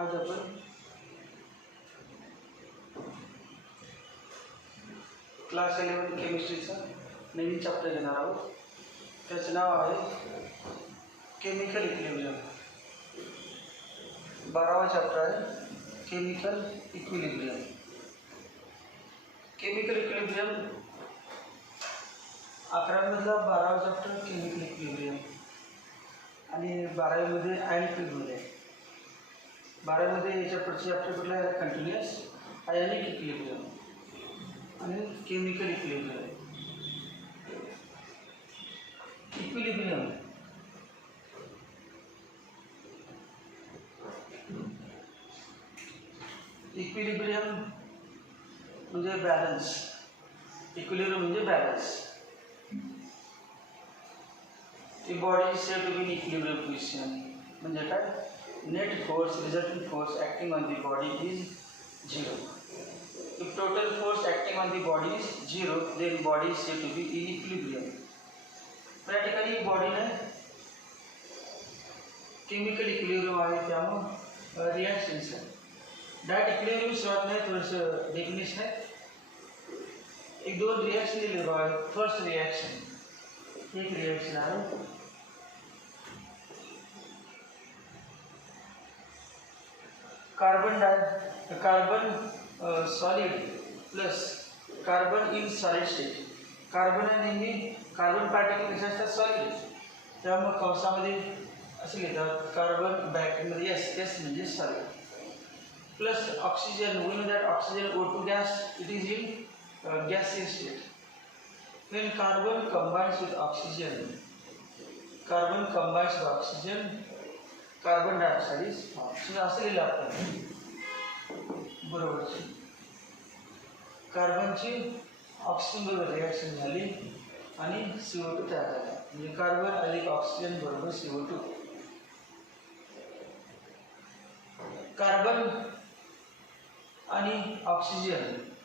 आज आपण क्लास 11 केमिस्ट्रीचा नवीन चॅप्टर घेणार आहोत. त्याचं नाव आहे केमिकल इक्विलिब्रियम. 12वा चॅप्टर आहे केमिकल इक्विलिब्रियम. केमिकल इक्विलिब्रियम 11वीमधला 12वा चॅप्टर केमिकल इक्विलिब्रियम आणि 12वीमध्ये आयनिक इक्विलिब्रियम आहे. 12वीमध्ये याच्या पुढचे चॅप्टर कुठला आहे कंटिन्युअस आयनिक इक्विलिब्रियम आणि केमिकल इक्विलिब्रियम. इक्विलिब्रियम इक्विलिब्रियम म्हणजे बॅलन्स. इक्विलिब्रियम म्हणजे बॅलन्स. ती body said to be in equilibrium position म्हणजे काय net force resulting force acting on the body is 0. If total force acting on the body is 0, then body is said to be in equilibrium. या ठिकाणी बॉडीने chemical equilibrium आहे त्यामुळे reactions आहे. Direct equilibrium सुरुवात नाही थोडंसं डेफिनेशन आहे. एक दोन रिॲक्शन दिले बघा. फर्स्ट रिॲक्शन एक रिॲक्शन आहे carbon solid plus carbon in solid state. Carbon नेहमी कार्बन पार्टिकल कसे असतात सॉलिड, त्यामुळे कवसामध्ये असे लिहितात कार्बन ब्रॅकेटमध्ये एस. एस म्हणजे solid plus oxygen. We know that oxygen O2 gas it is in gaseous state. When carbon combines with oxygen carbon dioxide is formed. असं लिहिलं आपण बरोबर. कार्बनची ऑक्सिजन बरोबर रिॲक्शन झाली आणि CO2 तयार झाला. म्हणजे कार्बन अधिक ऑक्सिजन बरोबर CO2. कार्बन आणि ऑक्सिजन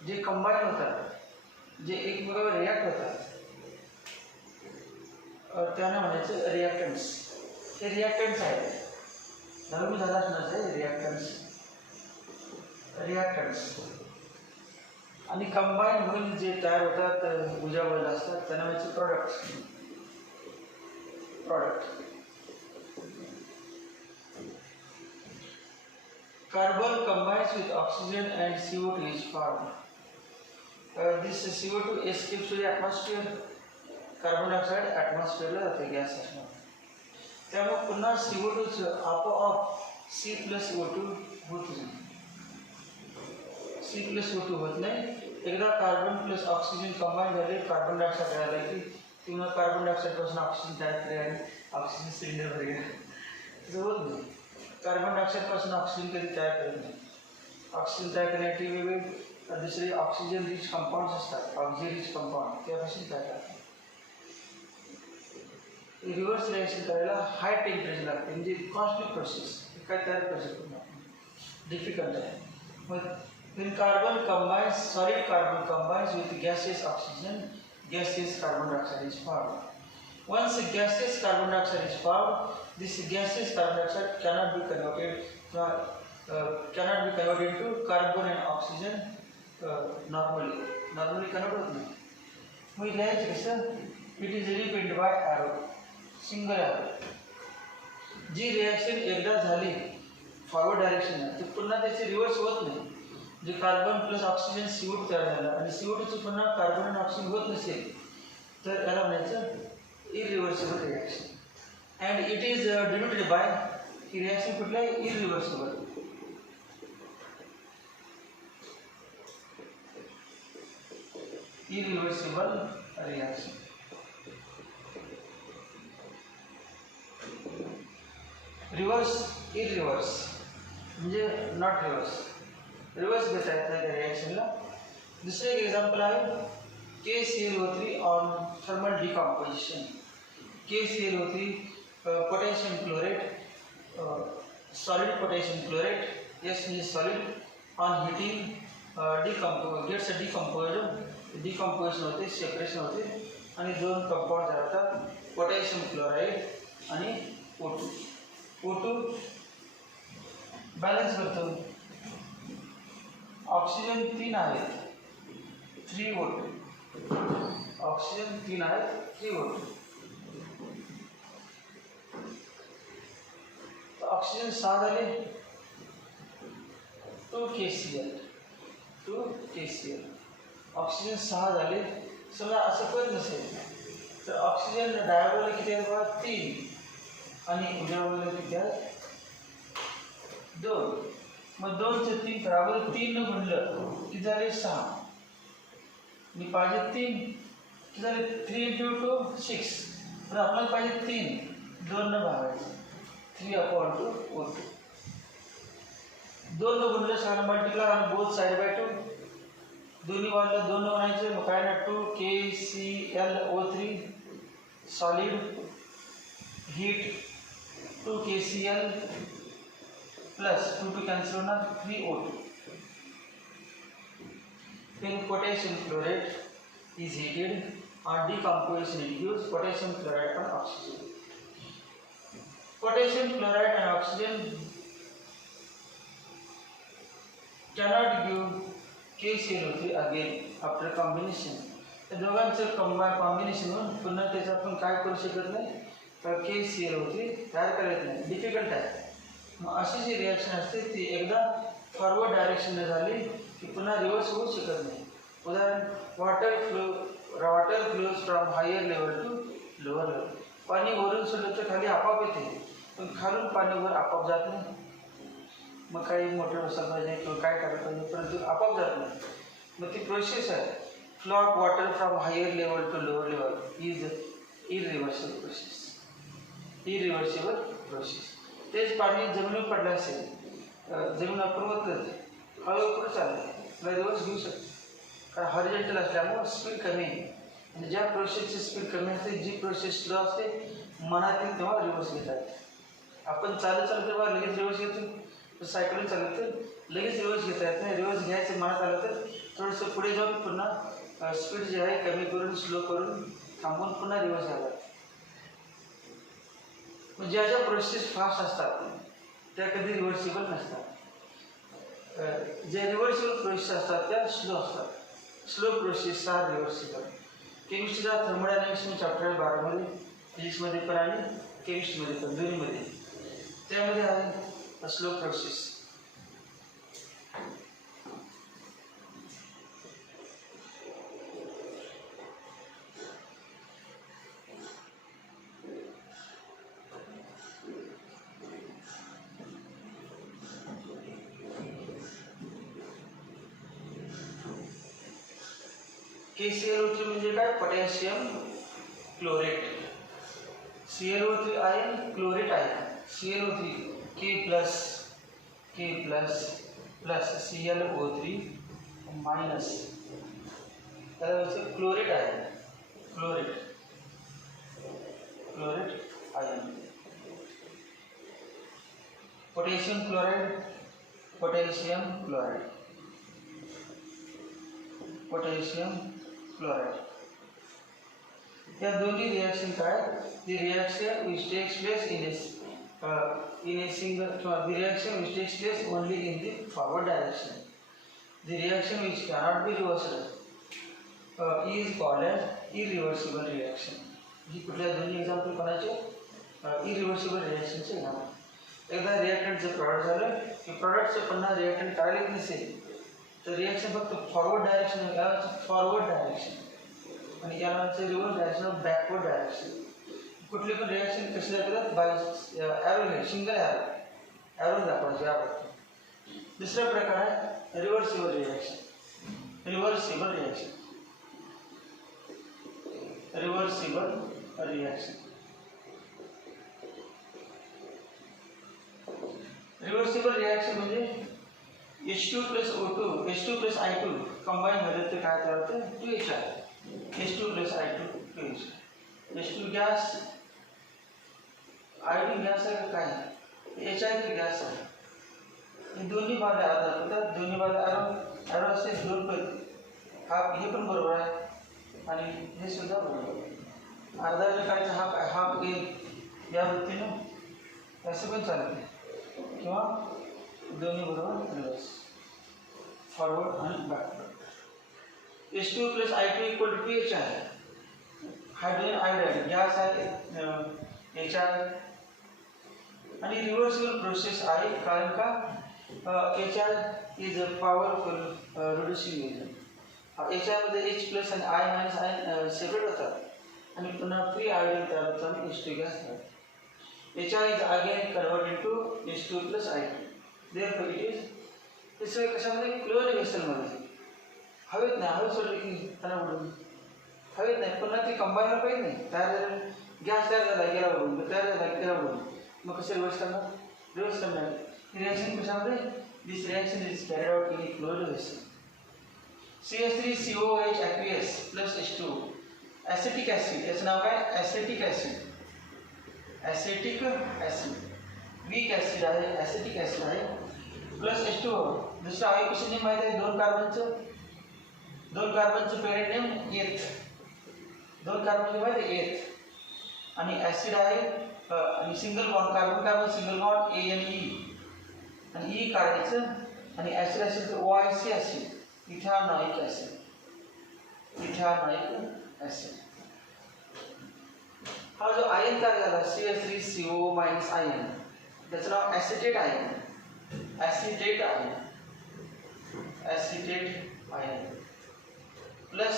जे कंबाईन होतात, जे एकमेकांवर रिॲक्ट होतात, त्यांना म्हणायचं रिॲक्टन्स. हे रिॲक्टन्स आहेत. दहावी झालाच नसते रिॲक्टन्स आणि कंबाईन होऊन जे तयार होतात उजावळले असतात त्यांना म्हणजे product. Carbon combines with oxygen and CO2 is formed. This CO2 escapes to the atmosphere. Carbon dioxide ॲटमॉस्फिअरला जाते गॅस असणार. त्यामुळे पुन्हा CO2चं आपोआप C+O2 होत नाही. C+O2 होत नाही. एकदा कार्बन प्लस ऑक्सिजन कंबाईन झाले कार्बन डायऑक्साईड तयार झाले की पुन्हा कार्बन डायऑक्साईडपासून ऑक्सिजन तयार केले आणि ऑक्सिजन सिलेंडर भरले. तसं होत नाही. कार्बन डायऑक्साईडपासून ऑक्सिजन कधी तयार करत नाही. ऑक्सिजन तयार करण्यासाठी वेगवेगळे दुसरे ऑक्सिजन रिच कंपाऊंड्स असतात, ऑक्झिलियरी कंपाऊंड, त्यापासून तयार करतात. रिव्हर्स रिॲक्शन करायला हाय टेम्परेचर लागते. म्हणजे कॉस्टली प्रोसेस. काय तयार करू शकतो आपण, डिफिकल्ट आहे. मग when solid carbon combines with gaseous oxygen, gaseous carbon dioxide is formed. Once gaseous carbon dioxide is formed, this gaseous carbon dioxide cannot be converted into carbon and oxygen normally cannot होत नाही. मग लिहायचं कसं, it is represented by arrow, single arrow. जी reaction एकदा झाली forward direction ते पुन्हा त्याची रिव्हर्स होत नाही. जे कार्बन प्लस ऑक्सिजन CO2 तयार झाला आणि CO2चं पुन्हा कार्बन आणि ऑक्सिजन होत नसेल तर याला म्हणायचं irreversible reaction. And it is denoted by he reaction कुठलं आहे इरिव्हर्सिबल. Irreversible reaction. इरिव्हर्स म्हणजे नॉट रिव्हर्स. रिव्हर्स घेता येत नाही त्या रिॲक्शनला. दुसरं एक एक्झाम्पल आहे KClO3 on thermal decomposition. KClO3 potassium chlorate solid potassium chlorate S म्हणजे solid on heating gets decomposition होते, सेपरेशन होते आणि दोन कंपाऊंड तयार होतात पोटॅशियम क्लोराईड आणि O2. बॅलन्स करतो. ऑक्सिजन 3 आहेत, 3 वोल्ट. ऑक्सिजन 3 आहेत, 3 वोल्ट. ऑक्सिजन 6 झाले, 2 KCl. 2 KCl. ऑक्सिजन 6 झाले. समजा असं पण नसेल तर ऑक्सिजन डायबोल किती आहे बघा, 3 आणि उद्यावरला किती आहे, 2. मग 2 चे 3 बराबर 3 न म्हणलं किती झाले, 6. आणि पाहिजे 3 किती झाले, 3 × 2 6. पण आपल्याला पाहिजे 3, 2 न भागायचं, 3/2. 2 न गुणलं 6 मल्टिप्लाय आणि बोथ साइड बाय 2. दोन्ही बाजूला 2 न म्हणायचं. मग काय ना 2 KClO3 solid heat 2 KCl plus 2 cancel होणार, 3O2. Then potassium chlorate is heated and decomposition gives potassium chloride and oxygen. Potassium chloride and oxygen cannot give KClO3 again after combination. या दोघांचं कॉम्बिनेशन होऊन पुन्हा त्याचं आपण काय करू शकत नाही, तर KClO3 तयार करत नाही, डिफिकल्ट आहे. मग अशी जी रिॲक्शन असते ती एकदा फॉरवर्ड डायरेक्शनने झाली की पुन्हा रिव्हर्स होऊ शकत नाही. उदाहरण, water flows from higher level to lower level. पाणी वरून सोडलं तर खाली आपोआप येते, पण खालून पाणी वर आपोआप जात नाही. मग काही मोटर बसायला पाहिजे किंवा काय करायला पाहिजे, परंतु आपोआप जात नाही. मग ती प्रोसेस आहे. Flow of water from higher level to lower level is irreversible process. Irreversible process. तेच पाणी जमिनीवर पडलं असेल, जमीन अपूर्वत हळूहळू पुढे चालते, रिव्हर्स घेऊ शकते. कारण हॉरिझॉन्टल असल्यामुळं स्पीड कमी आहे. म्हणजे ज्या प्रोसेसची स्पीड कमी असते, जी प्रोसेस स्लो असते, मनातील तेव्हा रिव्हर्स घेतात. आपण चालत तेव्हा लगेच रिव्हर्स घेतो, सायकल चालत तर लगेच रिव्हर्स घेता येत नाही. रिव्हर्स घ्यायचं मनात आलं तर थोडंसं पुढे जाऊन पुन्हा स्पीड जी आहे कमी करून स्लो करून थांबून पुन्हा रिव्हर्स घ्यायला. ज्या ज्या प्रोसेस फास्ट असतात त्या कधी रिव्हर्सिबल नसतात. ज्या रिव्हर्सिबल प्रोसेस असतात त्या स्लो असतात. Slow process are reversible. केमिस्ट्रीचा थर्मोडायनॅमिक्स मी चॅप्टर 12मध्ये, फिजिक्समध्ये पण आणि केमिस्ट्रीमध्ये पण, दोन्हीमध्ये त्यामध्ये आहे स्लो प्रोसेस. KClO3 म्हणजे काय, potassium chlorate. ClO3 ion, chlorate ion. ClO3 K plus ClO3 minus, त्याला म्हणजे chlorate ion. Chlorate ion. Potassium chloride, potassium chloride. या दोन्ही रिॲक्शन काय, the reaction which takes place in a single, किंवा the reaction which takes place only in the forward direction. The reaction which cannot be reversed is called as irreversible reaction. ही कुठल्या दोन्ही example कोणाचे, irreversible रिॲक्शनचे example. एकदा रिॲक्टंटचं product झालं की प्रॉडक्टचं पुन्हा reactant करायला नसेल तर रिॲक्शन फक्त फॉरवर्ड डायरेक्शन, याला फॉरवर्ड डायरेक्शन आणि याला रिव्हर्स डायरेक्शन, बॅकवर्ड डायरेक्शन. कुठली पण रिॲक्शन कशी दाखवतात, बाय ॲरो, सिंगल ॲरो दाखवायची यावर. दुसरा प्रकार आहे रिव्हर्सिबल रिॲक्शन. रिव्हर्सिबल रिॲक्शन म्हणजे H2 plus O2, H2 plus I2 combine झाले तर काय तयार होतं, 2HR. H2 plus I2 2HR. H2 gas, I2 gas आहे का काय, HI गॅस आहे. हे दोन्ही बाजूला आधार होतात, दोन्ही बाजूला ॲरो असते, दोन पण हा, हे पण बरोबर आहे आणि हे सुद्धा बरोबर आहे. अर्धा लिटरचा हाफ ए या वृत्तीनं असं पण चालते, किंवा दोन्ही बरोबर रिवर्स, फॉरवर्ड आणि backward. H2 plus I2 equal to pH आहे. हायड्रोजन आयोडाईड गॅस आहे, HR आणि रिव्हर्सिबल प्रोसेस आहे, कारण का HR is a powerful reducing agent. HR मध्ये H प्लस आणि I मायनस आयन सेपरेट होतात आणि पुन्हा फ्री आयोडीन तयार होतो आणि H2 गॅस तयार होतो. HR is again converted to H2 plus I2. Therefore it is तिसऱ्या कशामध्ये क्लोज वेसलमध्ये हवेत नाही, हवेत सोडले की त्यांना उडून हवेत नाही, पुन्हा ती कंबाईनर पाहिजे नाही, तयार झालं गॅस तयार झाला गेला उडून, तयार झाला गेला उडून, मग कसे रिवर्स करणार? रिवर्स करणार. रिॲक्शन कशामध्ये? This reaction is carried out in a close vessel. CH3COOH aqueous plus H2 acetic acid, याचं नाव काय? Acetic acid. Acetic acid weak acid आहे, ॲसिटिक ॲसिड आहे, प्लस H2O. दुसरं आयोपेशन नेम माहिती आहे, दोन कार्बनचं पेरेंट नेम एथ, दोन कार्बनचे माहिती आहे एथ, आणि ॲसिड आहे आणि single bond carbon single bond ANE आणि E काढायचं आणि ॲसिड असेल तर OIC acid, ethanoic acid, ethanoic acid. हा जो आयन तयार झाला CH3CO मायनस आयन, त्याचं नाव acetate ion, acetate ion, acetate ion plus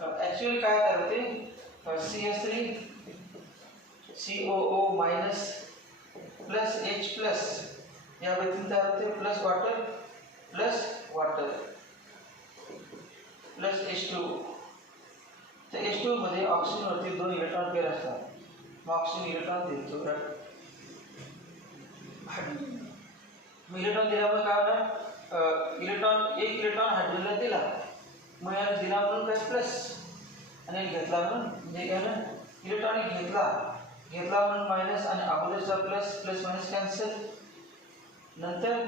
actually काय तयार होते? CH3COO minus plus H plus या व्यतिरिक्त तयार होते प्लस वॉटर प्लस H2. तर H2 मध्ये ऑक्सिजनवरती दोन इलेक्ट्रॉन पेअर असतात, मग ऑक्सिजन इलेक्ट्रॉन देतो. इलेक्ट्रॉन दिल्यामुळे काय होणार? एक इलेक्ट्रॉन हायड्रोजनला दिला, मग याने दिला म्हणून काय प्लस आणि घेतला म्हणून म्हणजे यानं इलेक्ट्रॉन घेतला म्हणून मायनस आणि अगोदरचा प्लस मायनस कॅन्सल. नंतर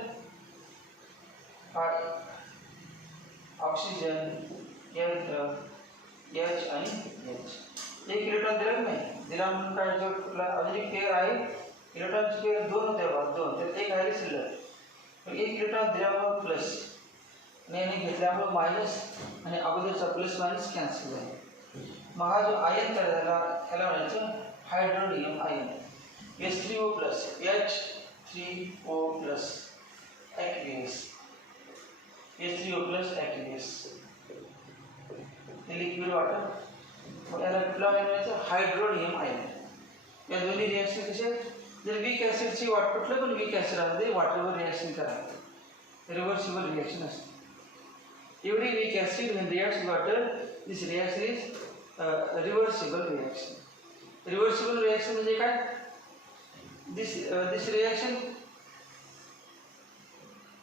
ऑक्सिजन H आणि H, एक इलेक्ट्रॉन दिला नाही, दिला म्हणून काय जो अजून एक पेअर आहे, इलेक्ट्रॉनची पेअर दोन होते बघा, दोन, त्यात एक आहे शिल्लक, एक इलेक्ट्रॉन दिल्यामुळे प्लस आणि याने घेतल्यामुळे मायनस आणि अगोदरचा प्लस मायनस कॅन्सल झाला. मग हा जो आयन तयार झाला त्याला म्हणायचं hydronium ion. H3O plus H3O plus aqueous, H3O plus aqueous हे लिक्विड वॉटर. मग याला कुठला आयन म्हणायचं? Hydronium ion. या दोन्ही रिॲक्शन कसे? जर वीक ॲसिडची कुठलं पण वीक ॲसिड आहे वॉटरवर रिॲक्शन करा, रिव्हर्सिबल रिॲक्शन असते. एवढी weak acid when reacts with water, this reaction is reversible reaction. Reversible reaction म्हणजे काय? This reaction,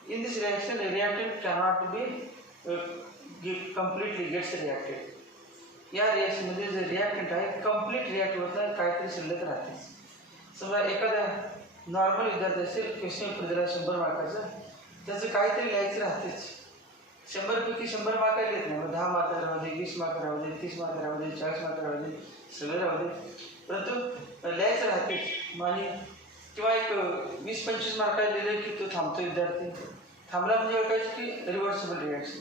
in this reaction the reactant cannot be completely gets reacted. या रिॲक्शन मध्ये जे रिॲक्टंट आहे कम्प्लीट रिॲक्ट होत नाही, काहीतरी शिल्लक राहते. समजा एखाद्या नॉर्मल विद्यार्थी असेल, क्वेश्चन पेपर दिला 100 मार्काचं, त्याचं काहीतरी लिहायचं राहतेच. 100पैकी 100 मार्क लिहित नाही, 10 मार्क राहू दे, 20 मार्क राहू दे, 30 मार्क राहू दे, 40 मार्क राहू दे, सगळे राहू दे, परंतु लिहायचं राहतेच. आणि किंवा एक 20-25 मार्क लिहिले की तो थांबतो विद्यार्थी. थांबला म्हणजे ओळखायचं की reversible reaction,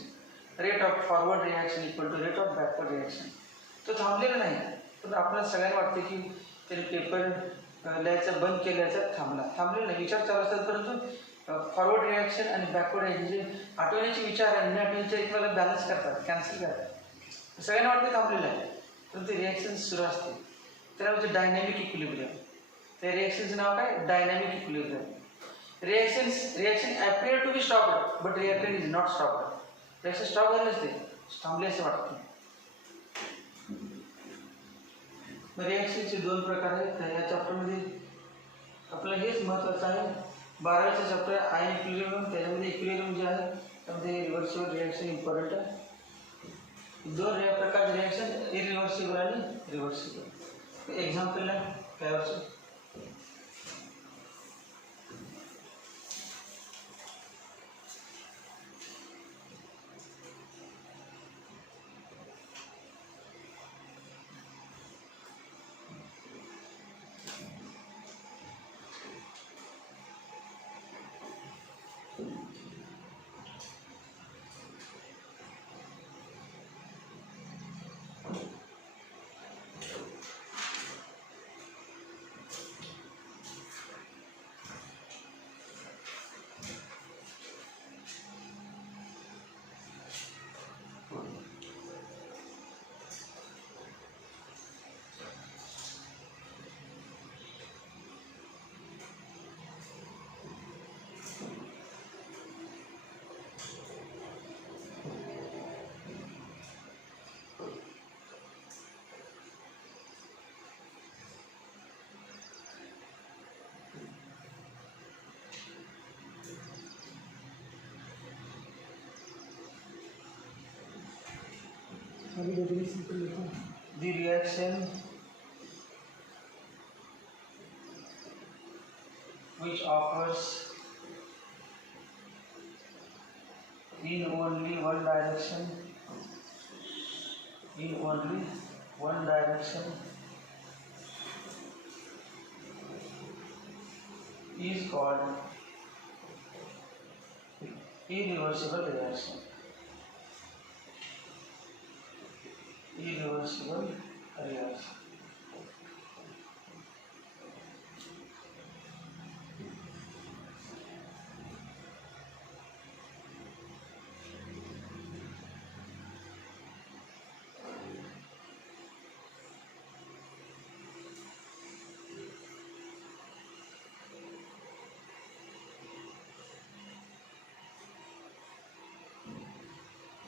rate of forward reaction equal to rate of backward reaction. तो थांबलेला नाही, पण आपल्याला सगळ्यांना वाटते की त्याने पेपर लिहायचं बंद केल्याचा थांबलेला नाही, विचार चालू असतात. परंतु फॉरवर्ड रिॲक्शन आणि बॅकवर्ड रिॲक्शन जे आठवण्याचे विचार आणि न आठवण्याचे एकमेकाला बॅलन्स करतात, कॅन्सल करतात. सगळ्यांना वाटते थांबलेलं आहे, परंतु रिॲक्शन सुरू असते. त्याला म्हणजे डायनॅमिक इक्विलिब्रियम. त्या रिॲक्शनचं नाव काय? Dynamic equilibrium. Reaction appear to be stopped but reactant is not stopped. Reaction stop झाले नसते, थांबले असं वाटतं. रिॲक्शनचे दोन प्रकार आहेत. तर या चॅप्टरमध्ये आपलं हेच महत्त्वाचं आहे. 12वीचं चॅप्टर आयन इक्विलिब्रियम, त्याच्यामध्ये इक्विलिब्रियम जे आहे त्यामध्ये रिव्हर्सिबल रिॲक्शन इम्पॉर्टंट आहे. दोन प्रकारचे रिॲक्शन, इरिव्हर्सिबल आणि रिव्हर्सिबल. एक्झाम्पल आहे काय वर्ष the reaction which occurs in only one direction is called irreversible reaction. Irreversible reaction.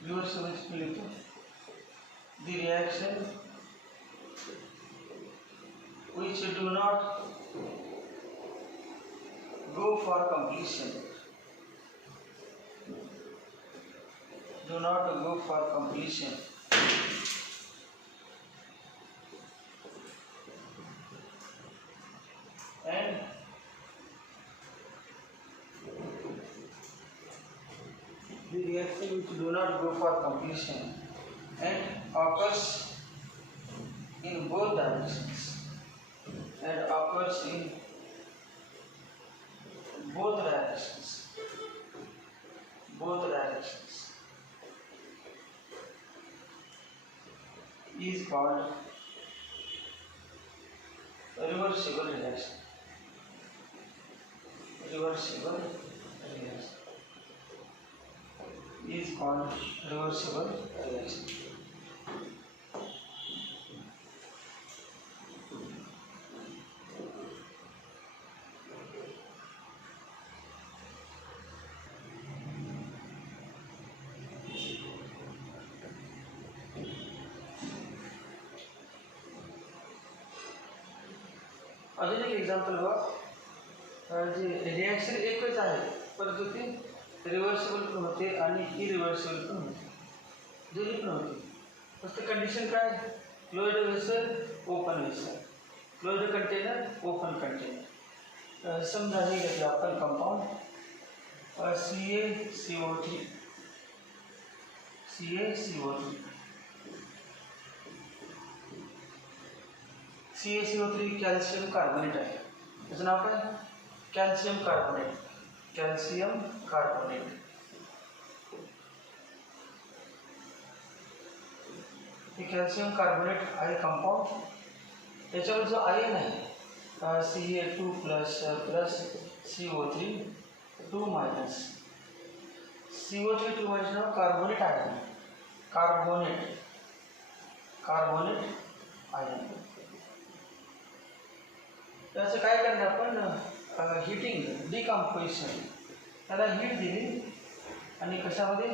Reversible split. The reaction which do not go for completion, and the reaction which do not go for completion and occurs in both directions is called reversible reaction. Is called reversible reaction. अजून एक example बघा, जे reaction एकच आहे परंतु ते reversible पण होते आणि इरिव्हर्सिबल पण होते, दोन्ही पण होते. फक्त कंडिशन काय, closed vessel open vessel, closed container open container. समजा हे घेतलं आपण compound CaCO3 CaCO3 calcium carbonate आहे. त्याचं नाव काय, कॅल्शियम कार्बोनेट. हे कॅल्शियम कार्बोनेट आहे कंपाऊंड. त्याच्यावर जो आयन आहे Ca2 plus CO3 2 minus CO3 2 minus नाव कार्बोनेट आयन, कार्बोनेट आयन. त्याचं काय करणार आपण, हिटिंग डिकम्पोजिशन, त्याला हीट दिली आणि कशामध्ये,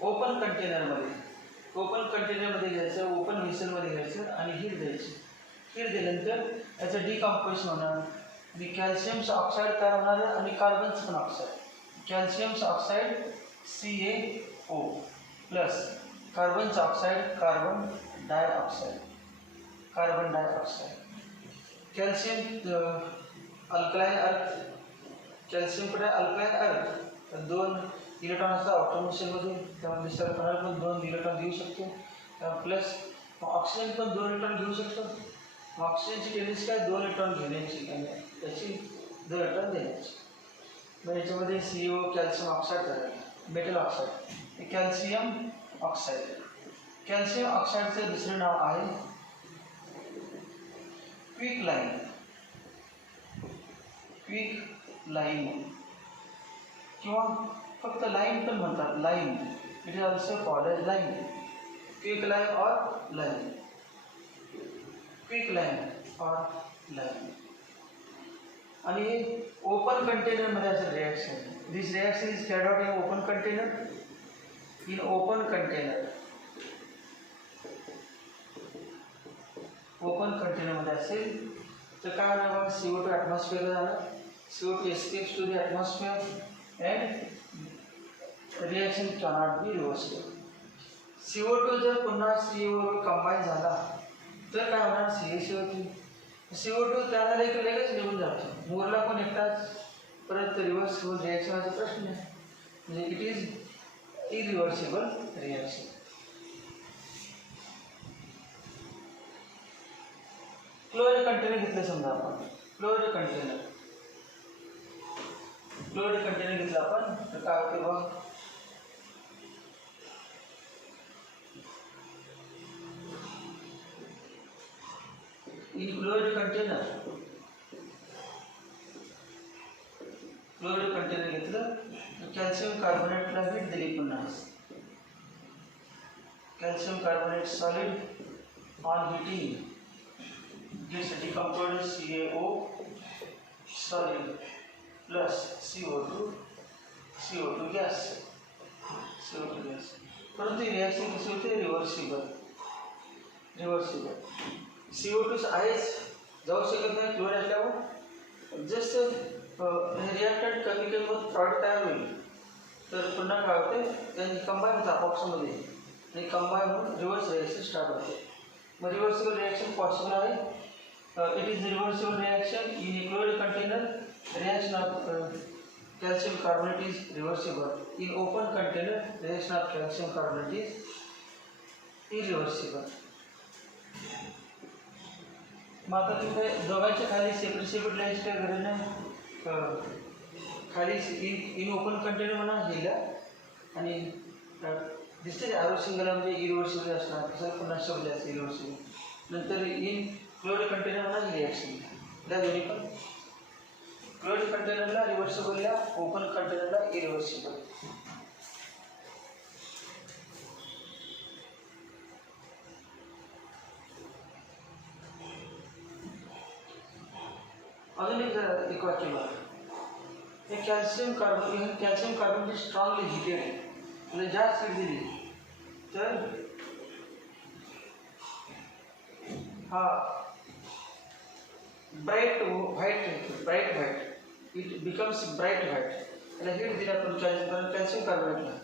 ओपन कंटेनरमध्ये घ्यायचं, ओपन व्हेसलमध्ये घ्यायचं आणि हीट द्यायची. हीट दिल्यानंतर त्याचं डिकम्पोजिशन होणार आणि कॅल्शियमचं ऑक्साईड तयार होणार आणि कार्बनचं पण ऑक्साईड. कॅल्शियमचं ऑक्साईड CaO प्लस कार्बनचं oxide carbon dioxide. Calcium alkaline earth, कॅल्शियमकडे अल्कलाइन अर्थ, 2 इलेक्ट्रॉन असतात ऑटोमेशनमध्ये, त्यामध्ये सल्फर पण 2 इलेक्ट्रॉन देऊ शकतो, प्लस ऑक्सिजन पण 2 इलेक्ट्रॉन घेऊ शकतो. ऑक्सिजनची टेंडन्सी काय, 2 इलेक्ट्रॉन घेण्याची आणि त्याची 2 इलेक्ट्रॉन देण्याची. मग याच्यामध्ये CO कॅल्शियम ऑक्साईड तयार आहे, मेटल ऑक्साईड, हे कॅल्शियम ऑक्साईड. कॅल्शियम ऑक्साईडचं दुसरं नाव आहे क्विक लाईम किंवा फक्त लाईम पण म्हणतात, lime. It is also called as lime, quick lime और लाईम. आणि हे ओपन कंटेनरमध्ये असेल reaction. This reaction is carried out in open container. Open कंटेनरमध्ये असेल तर काय होणार बघा, CO2 ॲटमॉस्फिअरला जाणार, CO2 escapes to the atmosphere and reaction cannot be reversible. CO2 जर पुन्हा CO कंबाईन झाला तर काय होणार, CaCO3. CO2 त्याला लगेच निघून जातो, मोरला पण एकटाच, परत रिव्हर्सिबल रिॲक्शन हा प्रश्न आहे. म्हणजे it is irreversible reaction. Chloride container घेतलं समजा आपण, क्लोराईड कंटेनर घेतलं आपण तर काय होते बघ, इन क्लोराईड कंटेनर घेतलं, कॅल्शियम कार्बोनेटला हीट दिली पुन्हा, calcium carbonate solid on heating gets decomposed CaO solid plus CO2 gas. परंतु ही रिॲक्शन कशी होते, रिव्हर्सिबल. CO2 आहेच, जाऊ शकत नाही क्लोराईड असल्यावर. जस्ट रिॲक्टेड केमिकल प्रॉडक्ट तयार होईल तर पुन्हा काय होते, त्यांनी कंबाईन होतं अपॉक्समध्ये आणि कंबाईन होऊन रिव्हर्स रिॲक्शन स्टार्ट होते. मग रिव्हर्सिबल रिॲक्शन पॉसिबल आहे. It is reversible reaction in a chloride container. Reaction of calcium carbonate is reversible. In open container, reaction of calcium carbonate is irreversible. मग आता तिथे दोघांच्या खाली सेपरेट लिहायची काय गरज नाही. खाली इन ओपन कंटेनर म्हणा लिहिला आणि दिसते आरो सिंगल म्हणजे इरिव्हर्सिबल असणार, तसं पुन्हा शब्द असते इरिव्हर्सिबल. नंतर इन क्लोराईड कंटेनर म्हणा रिॲक्शन त्या दोन्ही पण, क्लोराईड कंटेनरला रिव्हर्सिबलला, ओपन कंटेनरला इरिव्हर्सिबल. अजून एक वाक्य बघा, हे कॅल्शियम कार्बन स्ट्रॉंगली हिटेड आहे, म्हणजे जास्त हीट दिली तर हा bright white it becomes bright white. त्याला हीट दिला पण कॅल्शियम कार्बोनेटला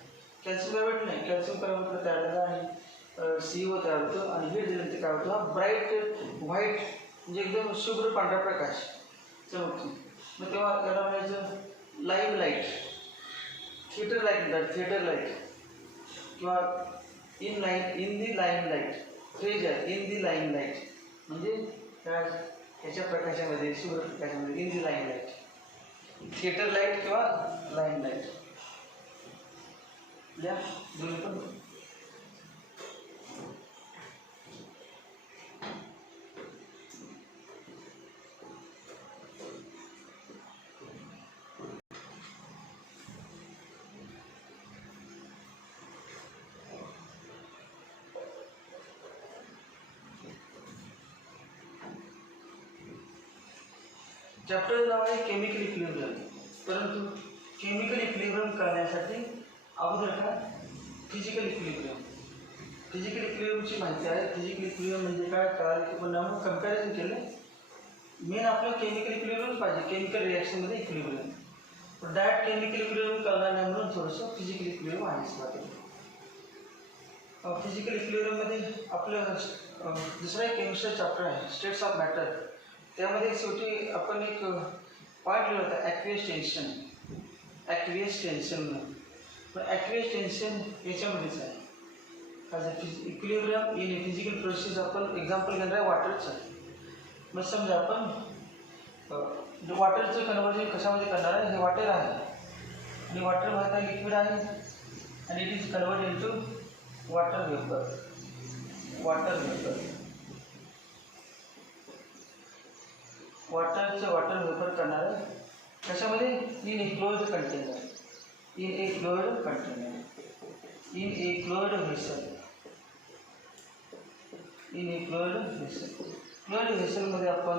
तयार झाला आणि CO तयार होतो आणि हीट दिल्यानंतर काय होतं, हा ब्राईट व्हाईट म्हणजे एकदम शुभ्र पांढरा प्रकाश चमकतो. मग तेव्हा त्याला म्हणायचं लाईम लाईट, थिएटर लाईट किंवा in the lime light, phrase आहे इन दी लाईम लाईट म्हणजे ह्याच्या प्रकाशामध्ये, शुभ्र प्रकाशामध्ये, in the lime light, theatre light किंवा लाईम लाईट या दोन्ही पण. चॅप्टर नाव आहे केमिकल इक्विलिब्रियम. परंतु केमिकल इक्विलिब्रियम करण्यासाठी अगोदर काय, फिजिकल इक्विलिब्रियमची माहिती आहे. फिजिकल इक्विलिब्रियम म्हणजे काय कळालं की पुन्हा मग कम्पॅरिझन केलं. मेन आपलं केमिकल इक्विलिब्रियम पाहिजे, केमिकल रिॲक्शनमध्ये इक्विलिब्रियम. पण डायरेक्ट केमिकल इक्विलिब्रियम करणार नाही म्हणून थोडंसं फिजिकल इक्विलिब्रियम आहेच पाहिजे. फिजिकल इक्विलिब्रियममध्ये आपलं दुसरा एक केमिस्ट्री चॅप्टर आहे, स्टेट्स ऑफ मॅटर. त्यामध्ये शेवटी आपण एक पॉईंट लिहिला होता, ॲक्वियस टेन्शन. पण ॲक्वियस टेन्शन याच्यामध्येच आहे. As a equilibrium in physical process आपण एक्झाम्पल घेणार आहे वॉटरचं. मग समजा आपण वॉटरचं कन्व्हर्जन कशामध्ये करणार आहे, हे वॉटर आहे आणि वॉटर माहिती आहे लिक्विड आहे आणि it is convert into water vapour. वॉटरचं वॉटर वेपर करणार आहे कशामध्ये, in a closed container, in a closed व्हेसलमध्ये आपण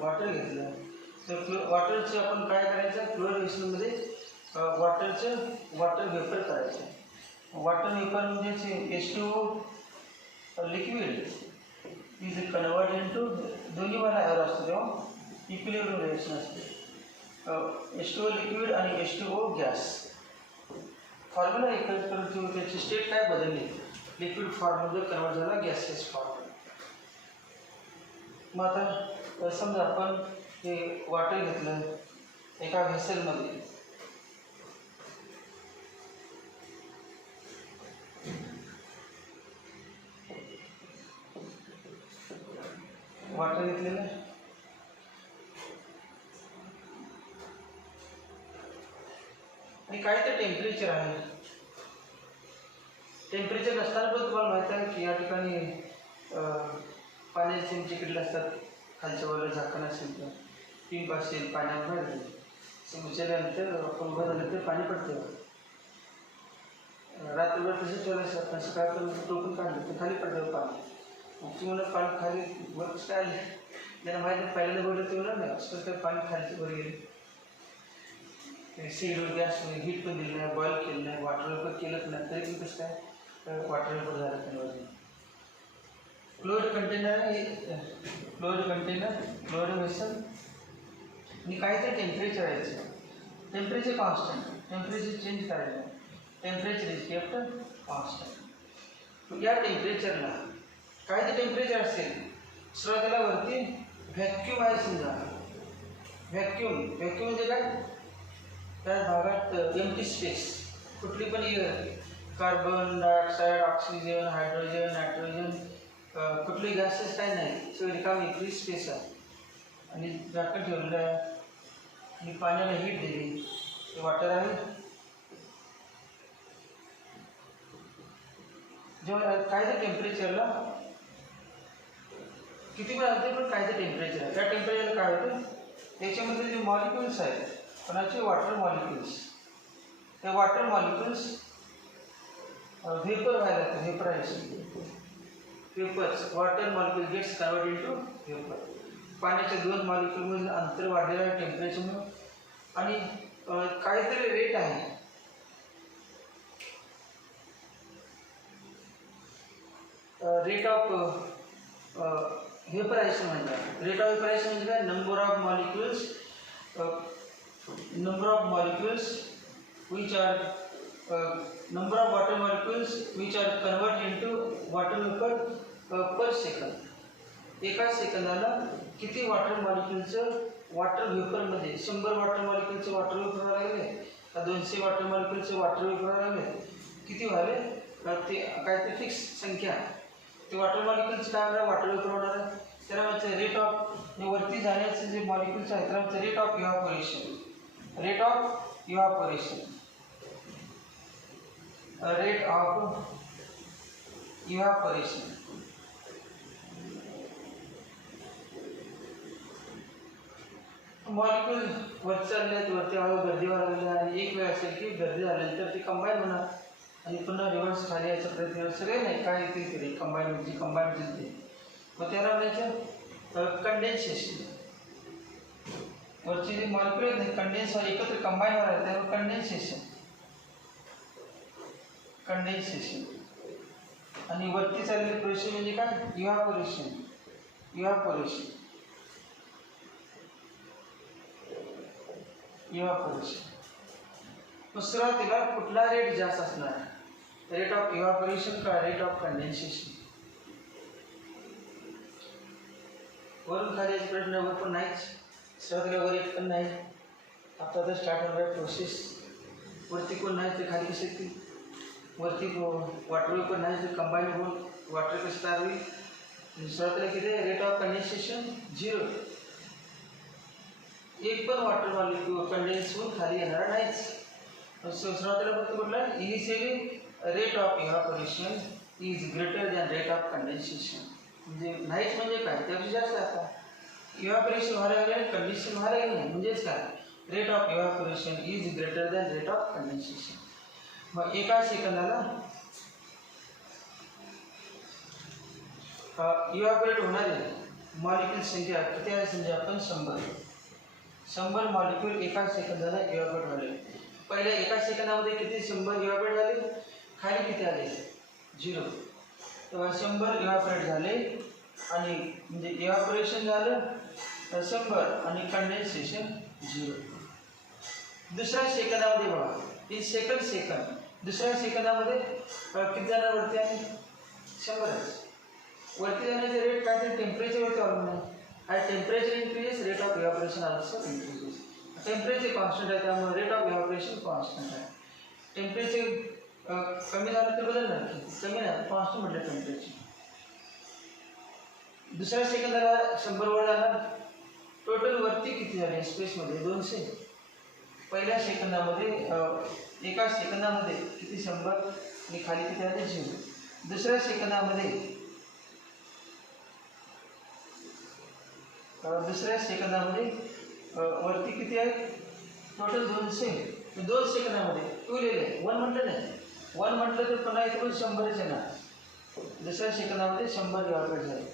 वॉटर घेतलं तर वॉटरचं आपण काय करायचं, क्लोज्ड व्हेसलमध्ये वॉटर वेपर करायचं. वॉटर वेपर म्हणजे H2O liquid is convert into, दोन्ही मला एअर असतो तेव्हा इक्विलिब्रियम रिएक्शन असते. H2O लिक्विड आणि H2O गॅस फॉर्म्युला एकच, परंतु त्याची स्टेट काय बदलली. लिक्विड फॉर्ममध्ये कन्वर्ट झाला गॅसियस फॉर्म. मग आता समजा आपण हे वॉटर घेतलं एका व्हेसलमध्ये, वॉटर घेतलेलं आणि काय ते टेम्परेचर आहे. टेम्परेचर नसताना पण तुम्हाला माहीत आहे की या ठिकाणी पाण्याचे चिकटले असतात, खालच्या वरला झाकण असेल तर पिंप असेल पाण्यावर उचलल्यानंतर आपण उभं झाल्यानंतर पाणी पडतं. रात्रभर तसंच ठेवलं असतं, सकाळपर्यंत टोकून काढलं तर खाली पडतं पाणी. मग तुम्हाला पाणी खाली वर कसं काय आले, ज्यांना माहीत नाही पहिल्यांदा बोललं ते होणार नाही. असं तर पाणी खालचं वर गेले, सीडवर गॅस हीट पण दिलं नाही, बॉईल केलं नाही, वॉटर वेपर केलंच नाही, तरी पण कसं काय वॉटर वेपर झालं त्याच्यावर. फ्लोइड कंटेनर हे फ्लोइड कंटेनर, फ्लोइड व्हेसल आणि काय ते टेम्परेचर आहे. टेम्परेचर कॉन्स्टंट, टेम्परेचर चेंज करायचं, टेम्परेचर इज केप्ट कॉन्स्टंट. या टेम्परेचरला काय ते टेम्परेचर असेल, सुरुवातीला वरती व्हॅक्यूम आहे समजा. व्हॅक्यूम म्हणजे काय, त्या भागात एम्प्टी स्पेस, कुठली पण air, carbon dioxide, oxygen, hydrogen, nitrogen, कुठली गॅसेस काय नाही, सगळी रिकामी फ्री स्पेस आहे. आणि झाकण ठेवलेलं आहे आणि पाण्याला हीट दिली, ते वॉटर आहे. जेव्हा काय ते टेम्परेचरला किती पण असते पण काय ते टेम्परेचर आहे, त्या टेम्परेचरला काय होतं, त्याच्यामध्ये जे मॉलिक्युल्स आहेत कोणाचे, वॉटर मॉलिक्युल्स, त्या वॉटर मॉलिक्युल्स व्हेपर व्हायला लागतं, vaporisation. Vapours, water molecule gets convert into vapour. पाण्याच्या दोन मॉलिक्युलमध्ये अंतर वाढलेलं आहे टेम्परेचरमुळे. आणि काहीतरी रेट आहे, रेट ऑफ व्हेपरायझेशन म्हणतात. रेट ऑफ व्हेपरायझेशन म्हणजे काय, number of molecules which are number of water molecules which are converted into water vapor per second. एका सेकंदाला किती वॉटर मॉलिक्युलचं वॉटर व्हेपरमध्ये, 100 वॉटर मॉलिक्युलचं वॉटर व्हेपर व्हायला लागले का 200 वॉटर मॉलिक्युलचं वॉटर व्हेपर व्हायला लागले, किती व्हायले ते काय ते फिक्स संख्या. ते वॉटर मॉलिक्युल्स काय होणार, वॉटर वेपर होणार आहे. त्याला म्हणतं रेट ऑफ, वरती जाण्याचे जे मॉलिक्युल्स आहेत त्याला म्हणतं rate of evaporation. Rate of evaporation, rate of evaporation. Molecule वर चालल्यात, वरती गर्दी वाढवल्या आणि एक वेळ असेल की गर्दी झाल्यानंतर ते कंबाईन होणार आणि पुन्हा रिव्हर्स खाली यायचा प्रयत्न, सगळे नाही काय येतील तरी कंबाईन होते. मग त्याला म्हणायचं कंडेन्सेशन. वरची जे मॉलिक्युल आहेत कंडेन्स एकत्र कंबाईन होणार त्यामुळे कंडेन्सेशन. आणि वरती चाललेले प्रोसेस म्हणजे काय, इव्हॅपोरेशन. मग सुरुवातीला कुठला रेट जास्त असणार, रेट ऑफ इव्हॅपोरेशन का रेट ऑफ कंडेन्सेशन. वरून खाली यायचा प्रश्न वर पण नाहीच, सुरुवातीला वर येत पण नाही. आता तर स्टार्ट होणार प्रोसेस, वरती कोण नाही तर खाली कसे येतील, वरती वॉटर पण नाही तर कंबाईन होऊन वॉटर कसं तयार होईल. सुरुवातीला किती आहे, रेट ऑफ कंडेन्सेशन 0. एक पण वॉटर मॉलिक्युल कंडेन्स होऊन खाली येणार नाहीच. सुरुवातीला फक्त म्हटलं initially rate of evaporation is greater than rate of condensation. म्हणजे नाहीच म्हणजे काय, त्यापेक्षा जास्त. आता इव्हॅपोरेशन व्हायला लागले, कंडेन्सेशन व्हायला लागले नाही, म्हणजेच काय, rate of evaporation is greater than rate of condensation. मग एका सेकंदाला इव्हॅपोरेट होणारे मॉलिक्युल संख्या किती आहे समजा आपण 100 मॉलिक्युल एका सेकंदाला इव्हॅपोरेट झाले. पहिल्या एका सेकंदामध्ये किती 100 इव्हॅपोरेट झाले, खाली किती आले 0. तेव्हा 100 इव्हॅपोरेट झाले आणि म्हणजे इव्हॅपोरेशन झालं 100 आणि कंडेन्सेशन 0. दुसऱ्या सेकंदामध्ये बघा, इन सेकंद दुसऱ्या सेकंदामध्ये किती जाणार वरती आहे, 100 वरती जाण्याचे रेट काय ते टेम्परेचरवरती अवलंबून आहे. आणि temperature increases rate of evaporation also increases. Temperature constant आहे त्यामुळे रेट ऑफ इव्हॅपोरेशन कॉन्स्टंट आहे. टेम्परेचर कमी झालं तर बदलणार की कमी नाही कॉन्स्टंट म्हटलं टेम्परेचर. दुसऱ्या सेकंदाला 100 वर जाणार. टोटल वरती किती झाले स्पेसमध्ये 200. पहिल्या सेकंदामध्ये एका सेकंदामध्ये किती 100 आणि खाली किती आले 0. दुसऱ्या सेकंदामध्ये वरती किती आहे टोटल 200. 2 सेकंदामध्ये 2 लिहिले 1 म्हटलं नाही. 1 म्हटलं तर पुन्हा इथे पण 100च येणार. दुसऱ्या सेकंदामध्ये 100 इव्हॅपोरेट झाले.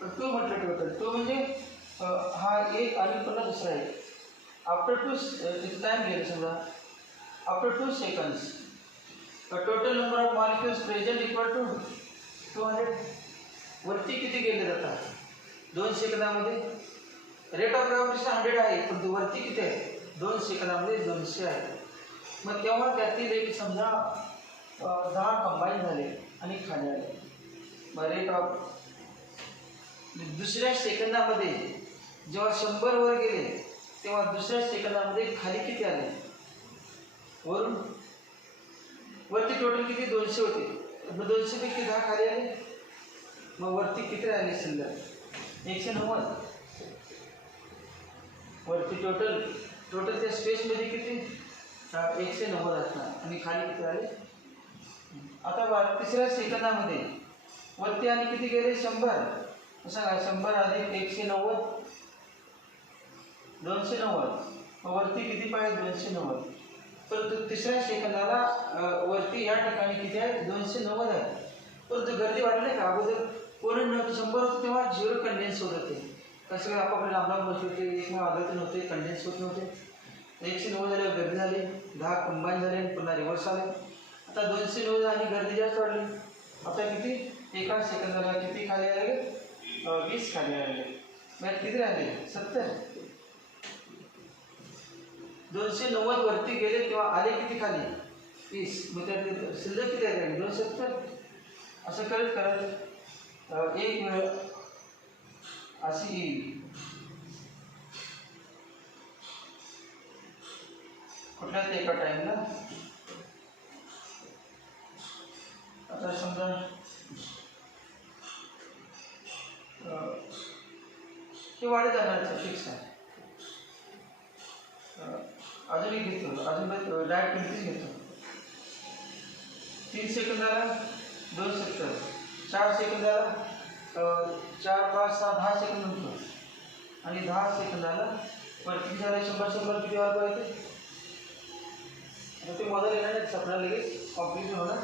पण 2 म्हटलं टोटल 2 म्हणजे हा एक आणि पुन्हा दुसरा एक. आफ्टर 2 टाइम गेले समजा after 2 seconds total number of molecules present equal to 200. वरती किती गेले जातात 2 सेकंदामध्ये. रेट ऑफ इव्हॅपोरेशन 100 आहे पण वरती किती आहे 2 सेकंदामध्ये 200 आहे. मग तेव्हा त्यातील एक समजा 10 कंबाईन झाले आणि खाली आले. मग रेट ऑफ दुसऱ्या सेकंदामध्ये जेव्हा 100 वर गेले तेव्हा दुसऱ्या सेकंदामध्ये खाली किती आले वरून. वरती टोटल किती 200 होते. मग 200 पैकी 10 खाली आले. मग वरती किती राहिले शिल्लक 190. वरती टोटल त्या स्पेसमध्ये किती 190 असणार आणि खाली किती आले. आता तिसऱ्या सेकंदामध्ये वरती आणि किती गेले 100. सांगा 100 अधिक 190 290. वरती किती पाहिजे 290. परंतु तिसऱ्या सेकंदाला वरती या ठिकाणी किती आहे 290 आहे. परंतु गर्दी वाढली का अगोदर कोणी नव्हतं 100 होतं तेव्हा 0 कंडेन्स होत होते. कसं आपापले लांब लांब बसले होते एकमेव आदत नव्हते कंडेन्स होत नव्हते. 190 झाल्यावर गर्दी झाली 10 कंबाईन झाले आणि पुन्हा रिव्हर्स आले. आता 290 आणि गर्दी जास्त वाढली. आता किती एका सेकंदाला किती खाली आले 20 खाली आले. मग किती राहिले 70. 290 वरती गेले तेव्हा आले किती खाली 30. मग त्यात शिल्लक किती आले 270. असं करत करत एक वेळ अशी येईल कुठल्याच एका टाईमला. आता समजा हे वाढत जाणार फिक्स आहे. अजून एक घेतो अजून डायरेक्ट 25 घेतो. 3 सेकंदाला 270. 4 सेकंदाला 4 5 6 10 सेकंद होतो. आणि 10 सेकंदाला वरती झाले 100 किती वाजता पाहिजे. ते मॉडेल येणार नाही आपल्याला लगेच कॉम्प्लीट होणार.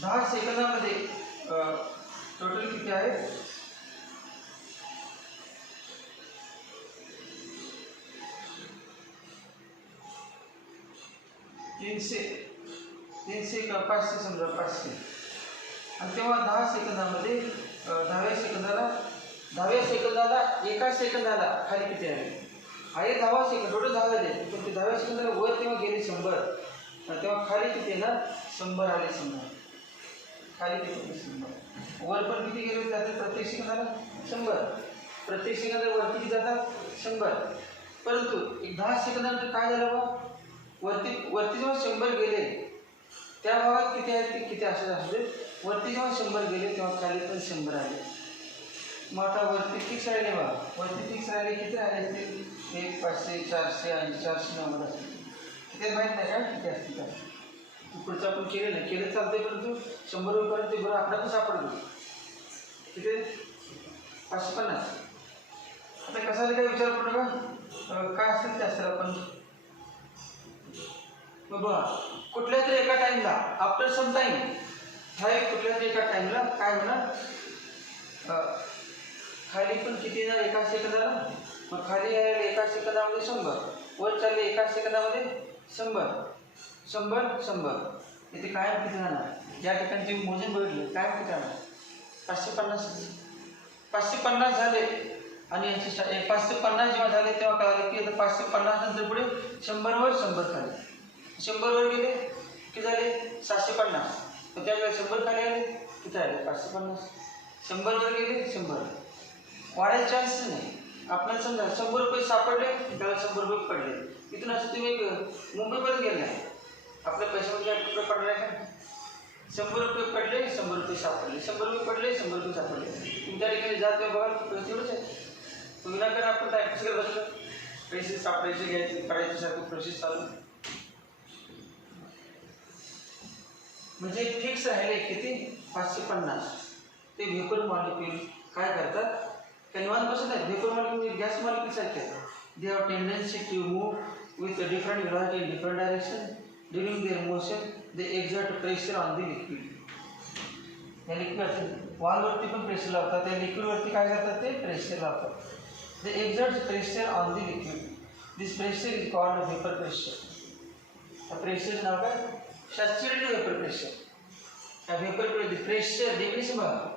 10 सेकंदामध्ये टोटल किती आहे 300 का 500 समजा 500. आणि तेव्हा 10 सेकंदामध्ये 10व्या सेकंदाला एका सेकंदाला खाली किती आहे 10 सेकंद टोटल 10 झाले. पण ते 10व्या सेकंदाला वर तेव्हा गेले 100 तेव्हा खाली किती येणार 100 आले. समजा खाली किती 100. वर पण किती गेले त्यातील प्रत्येक सेकंदाला 100. प्रत्येक सेकंदाला वरती किती जातात 100. परंतु एक 10 सेकंदानंतर काय झालं बा वरती जेव्हा 100 गेले त्या भागात किती आहेत ते किती असते. वरती जेव्हा 100 गेले तेव्हा खाली पण 100 आले. मग आता वरती फिक्स राहिले बा वरती फिक्स राहिले किती राहिले असतील 1 500 400 आणि 490 असतील. ते माहीत नाही का किती असतील काय. पुढचं आपण केलं चालते परंतु 100 रुपयापर्यंत ते बरं आकडा पण सापडतो किती 550. आता कसा काय विचार करू नका काय असेल ते असेल. आपण बघा कुठल्या तरी एका टाईमला आफ्टर सम टाईम ह्या कुठल्या तरी एका टाईमला काय होणार खाली पण किती येणार एका सेकंदाला. मग खाली यायला एका सेकंदामध्ये 100. वर चालले एका सेकंदामध्ये 100 इथे कायम किती राहणार. या ठिकाणी तुम्ही मोजून बघितले कायम किती राहणार 550 झाले. आणि 550 जेव्हा झाले तेव्हा कळालं की 550 नंतर पुढे 100 वर 100 खाली 100 वर गेले किती झाले 750. मग त्यावेळेला 100 खाली आले किती आले 550. 100 वर गेले 100 वाढायचे चान्स नाही. आपल्याला समजा 100 रुपये सापडले त्याला 100 रुपये पडले. इथून असं तुम्ही मुंबईपर्यंत गेले नाही आपल्या पैशामध्ये काय रुपये पडले का 100 रुपये पडले 100 रुपये सापडले 100 रुपये पडले 100 रुपये सापडले. तुम्ही त्या ठिकाणी जात नाही बघा तेवढंच आहे. तुम्ही विनाकारण आपण टाइम्स करत बसलं पैसे सापडायचे घ्यायचे करायचे सारखं प्रोसेस चालू. म्हणजे फिक्स राहिले किती 550. ते व्हेपर मॉलिक्यूल काय करतात त्या निवांत बसत आहेत. व्हेपर मॉलिक्यूल गॅस मॉलिक्यूल सारखे आहेत. They have tendency to move with different velocity in different direction. During their motion they exert pressure on the liquid. या लिक्विड वॉलवरती पण प्रेशर लावतात. त्या लिक्विडवरती काय करतात ते प्रेशर लावतात. They exert pressure on the liquid. This pressure is called vapour pressure. त्या प्रेशर नाव काय सॅच्युरेटेड व्हेपर प्रेशर. त्या व्हेपर प्रेशर डेफिनेशन बघा.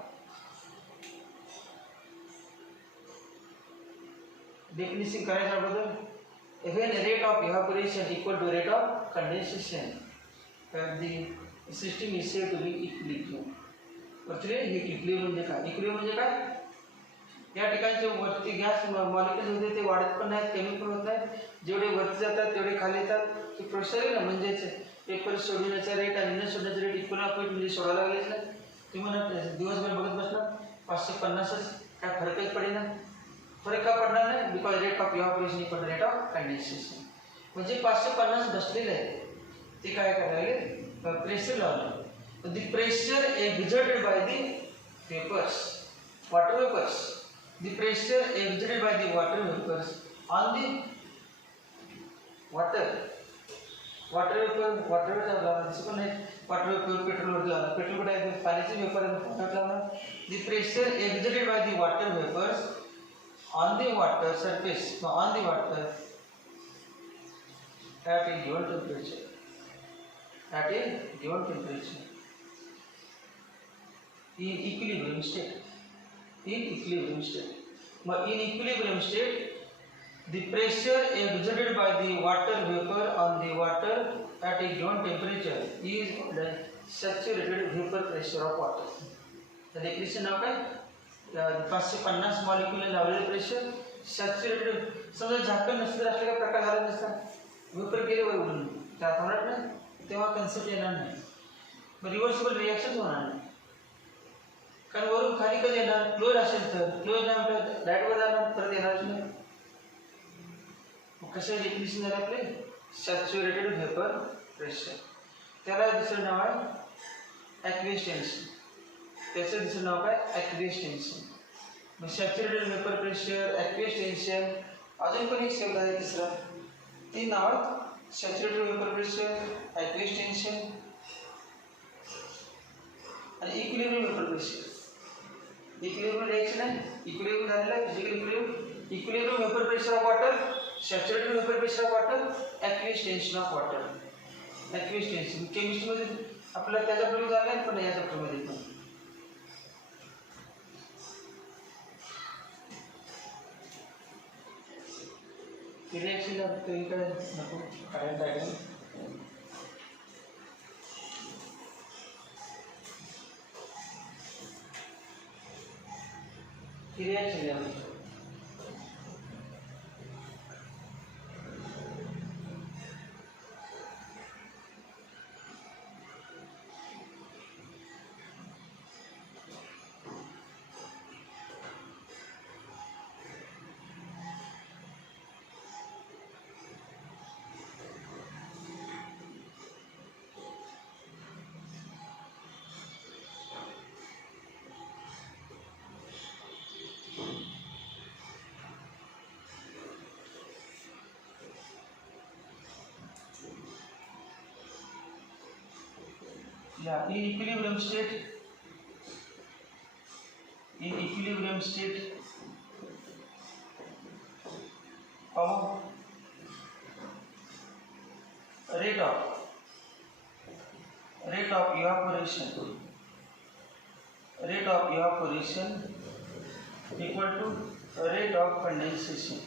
डेफिनेशन करायच्या अगोदर when rate of evaporation equal to rate of condensation the system is said to be equilibrium. हे equilibrium म्हणजे काय इक्विलिब्रियम म्हणजे काय या ठिकाणचे वरती गॅस मॉलिक्यूल होते ते वाढत पण नाहीत कमी पण होत नाहीत. जेवढे वरती जातात तेवढे खाली येतात. ते प्रोसेस आहे ना म्हणजेच पेपर सोडण्याचा रेट आणि न सोडण्याचा रेट इक्वल पॉईंट म्हणजे सोडायला लागलेच नाही. तुम्ही म्हणा दिवसभर बघत बसणार 550च काय फरकच पडेना. फरक का पडणार नाही because rate of evaporation equal rate of condensation. म्हणजे 550 बसलेले आहे ते काय करायला प्रेशर लावलं. The pressure exerted by the vapours water vapors. The pressure exerted by the water vapors on the water vapor झाला दिसत पण नाही. water vapor पेट्रोल वर झाला पेट्रोल कुठे आहे पाण्याचे वेपर लावणार. The pressure exerted by the water vapors on the water surface on the water at a given temperature in equilibrium state. In equilibrium state the pressure exerted by the water vapor on the water at a given temperature is the saturated vapor pressure of water. The definition नाव काय 550 molecule लावलेले pressure saturated. समजा झाकण नसतं असले का प्रकार झाला नसता वेपर गेले वर उडून त्यात होणार नाही तेव्हा कन्सेप्ट येणार नाही. मग रिव्हर्सिबल रिॲक्शन होणार नाही कारण वरून खाली कधी येणार क्लोज असेल तर क्लोज नाही म्हटलं डायरेक्टवर जाणार परत येणारच नाही. कसं डेफिनेशन झालं आपले सॅच्युरेटेड व्हेपर प्रेशर. त्याला दुसरं नाव आहे ॲक्वियस टेन्शन. त्याचं दुसरं नाव काय ॲक्वियस टेन्शन. मग saturated vapour pressure aqueous tension अजून पण एक शब्द आहे तिसरा. तीन नावात saturated vapour pressure aqueous tension आणि equilibrium vapour pressure. Equilibrium reaction आहे इक्विलिब्रियम झालेला आहे physical equilibrium vapour pressure of water saturated vapour pressure of water aqueous tension of water. Aqueous tension केमिस्ट्रीमध्ये आपल्याला त्याचा प्रयोग झाला आहे पण या चॅप्टरमध्ये पण रिएक्शनला इकडे नको कारण diagram reaction Yeah, in equilibrium state, rate of evaporation equal to rate of condensation.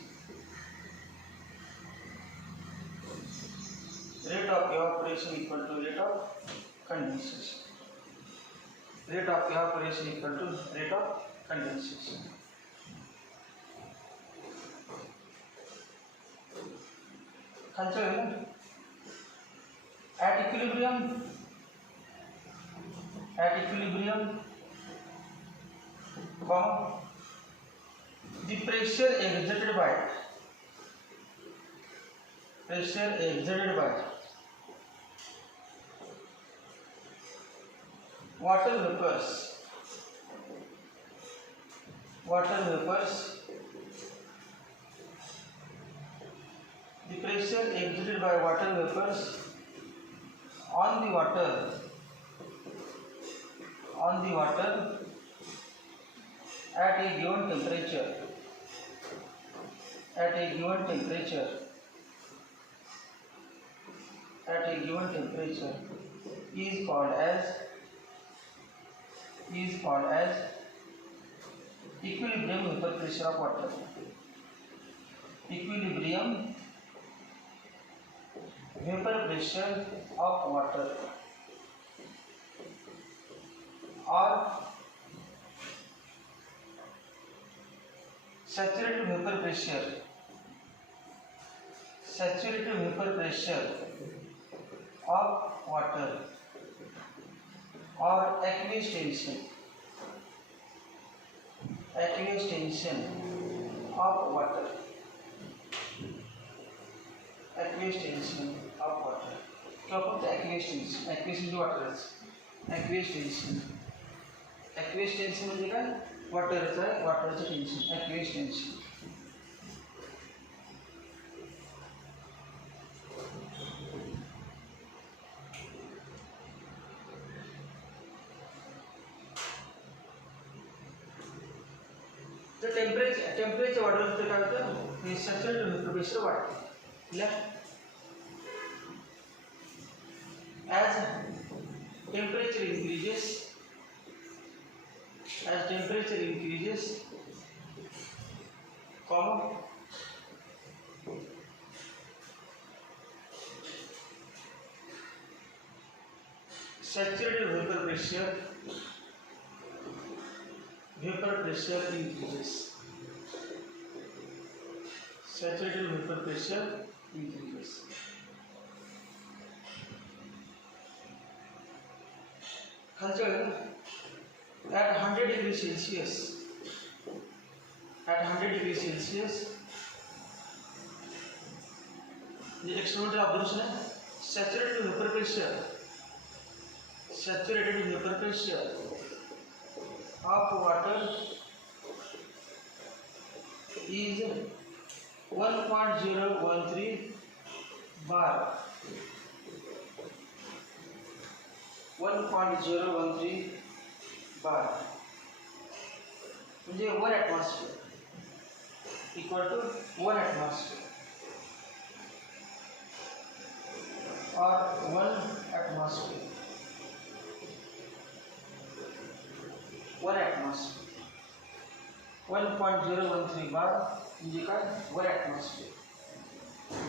Rate of evaporation equal to rate of condensation. rate of evaporation equal to rate of condensation. At equilibrium, the pressure exerted by water vapors, the pressure exerted by water vapors on the water at a given temperature is called as equilibrium vapor pressure of water. Equilibrium vapor pressure of water or saturated vapor pressure of water or aqueous tension of water. क्या होता है aqueous tension? aqueous tension म्हणजे काय? वाटरचं tension, aqueous tension. Temperature वाढलं तर काय होतं? हे सॅच्युरेटेड व्हेपर प्रेशर वाढते. As temperature increases, saturated vapor pressure increases. Saturated vapor pressure increases. At 100 degrees Celsius, the experimental observation है saturated vapor pressure of water is 1.013 bar. 1.013 bar म्हणजे 1 atmosphere equal to 1 atmosphere or 1 atmosphere 1.013 bar म्हणजे काय 1 atmosphere.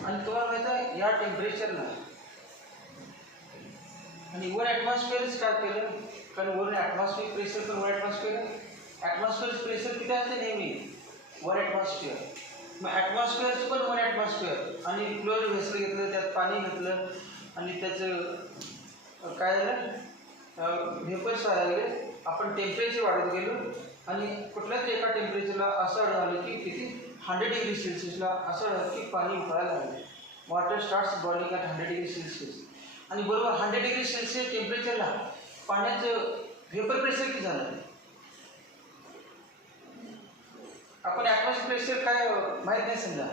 आणि तुम्हाला माहिती आहे या टेम्परेचरला आणि 1 atmosphere काय केलं, कारण 1 atmosphere प्रेशर पण 1 atmosphere आहे. ॲटमॉस्फिअर प्रेशर किती असते नेहमी 1 atmosphere. मग ॲटमॉस्फिअरचं पण 1 atmosphere आणि क्लोज व्हेसल घेतलं, त्यात पाणी घेतलं आणि त्याचं काय झालं व्हेपर्स व्हायला लागले. आपण टेम्परेचर वाढत गेलो आणि कुठल्याच एका टेम्परेचरला असं आढळलं की किती 100 डिग्री सेल्सिअसला असं आढळलं की पाणी उकळायला लागले. Water starts boiling at 100 degree Celsius. आणि बरोबर 100 डिग्री सेल्सिअस टेम्परेचरला पाण्याचं व्हेपर प्रेशर किती झालं. आपण ॲटमॉस्फिअर प्रेशर काय माहीत नाही. समजा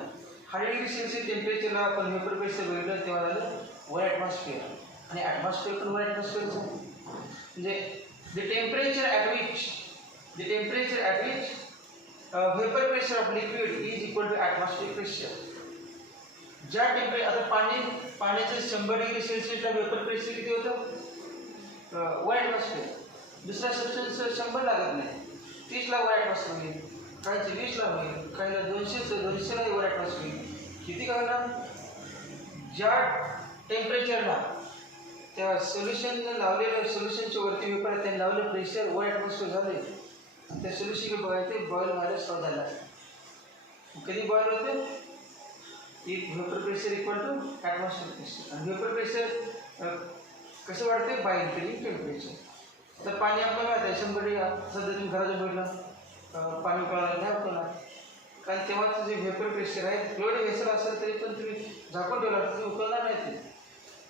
100 डिग्री सेल्सिअस टेम्परेचरला आपण व्हेपर प्रेशर बघितलं तेव्हा झालं 1 atmosphere आणि ॲटमॉस्फिअर पण 1 atmosphere म्हणजे the temperature at which vapor pressure of liquid is equal to atmospheric pressure. ज्या टेम्परेचर आता पाण्याचं 100 डिग्री सेल्सिअसला वेपर प्रेशर किती होतं 1 atmosphere. दुसरा सबस्टन्स 100 लागत नाही, 30ला 1 atmosphere होईल, काहीचे 20ला होईल, काहीला 200ला 1 atmosphere. किती का ना ज्या टेम्परेचरला त्या सोल्युशन लावलेलं सोल्युशनच्या वरती वेपर त्यांनी लावलं प्रेशर 1 ॲटमॉस्फिअर झाले त्या सोल्युशन बघायचे बॉईल व्हायला स्टॉप झाला कधी बॉईल होते vapour pressure equal to atmosphere pressure आणि वेपर प्रेशर कसं वाढते बाय इंक्रीजिंग टेम्परेचर तर पाणी आपल्याला माहिती आहे 100 डिग्री सध्या तुम्ही घराच्या बघितलं पाणी उकळायला नाही आपल्याला कारण तेव्हाचं जे वेपर प्रेशर आहे एवढे वेसर असेल तरी पण तुम्ही झाकून ठेवला तुम्ही उकळणार नाही ते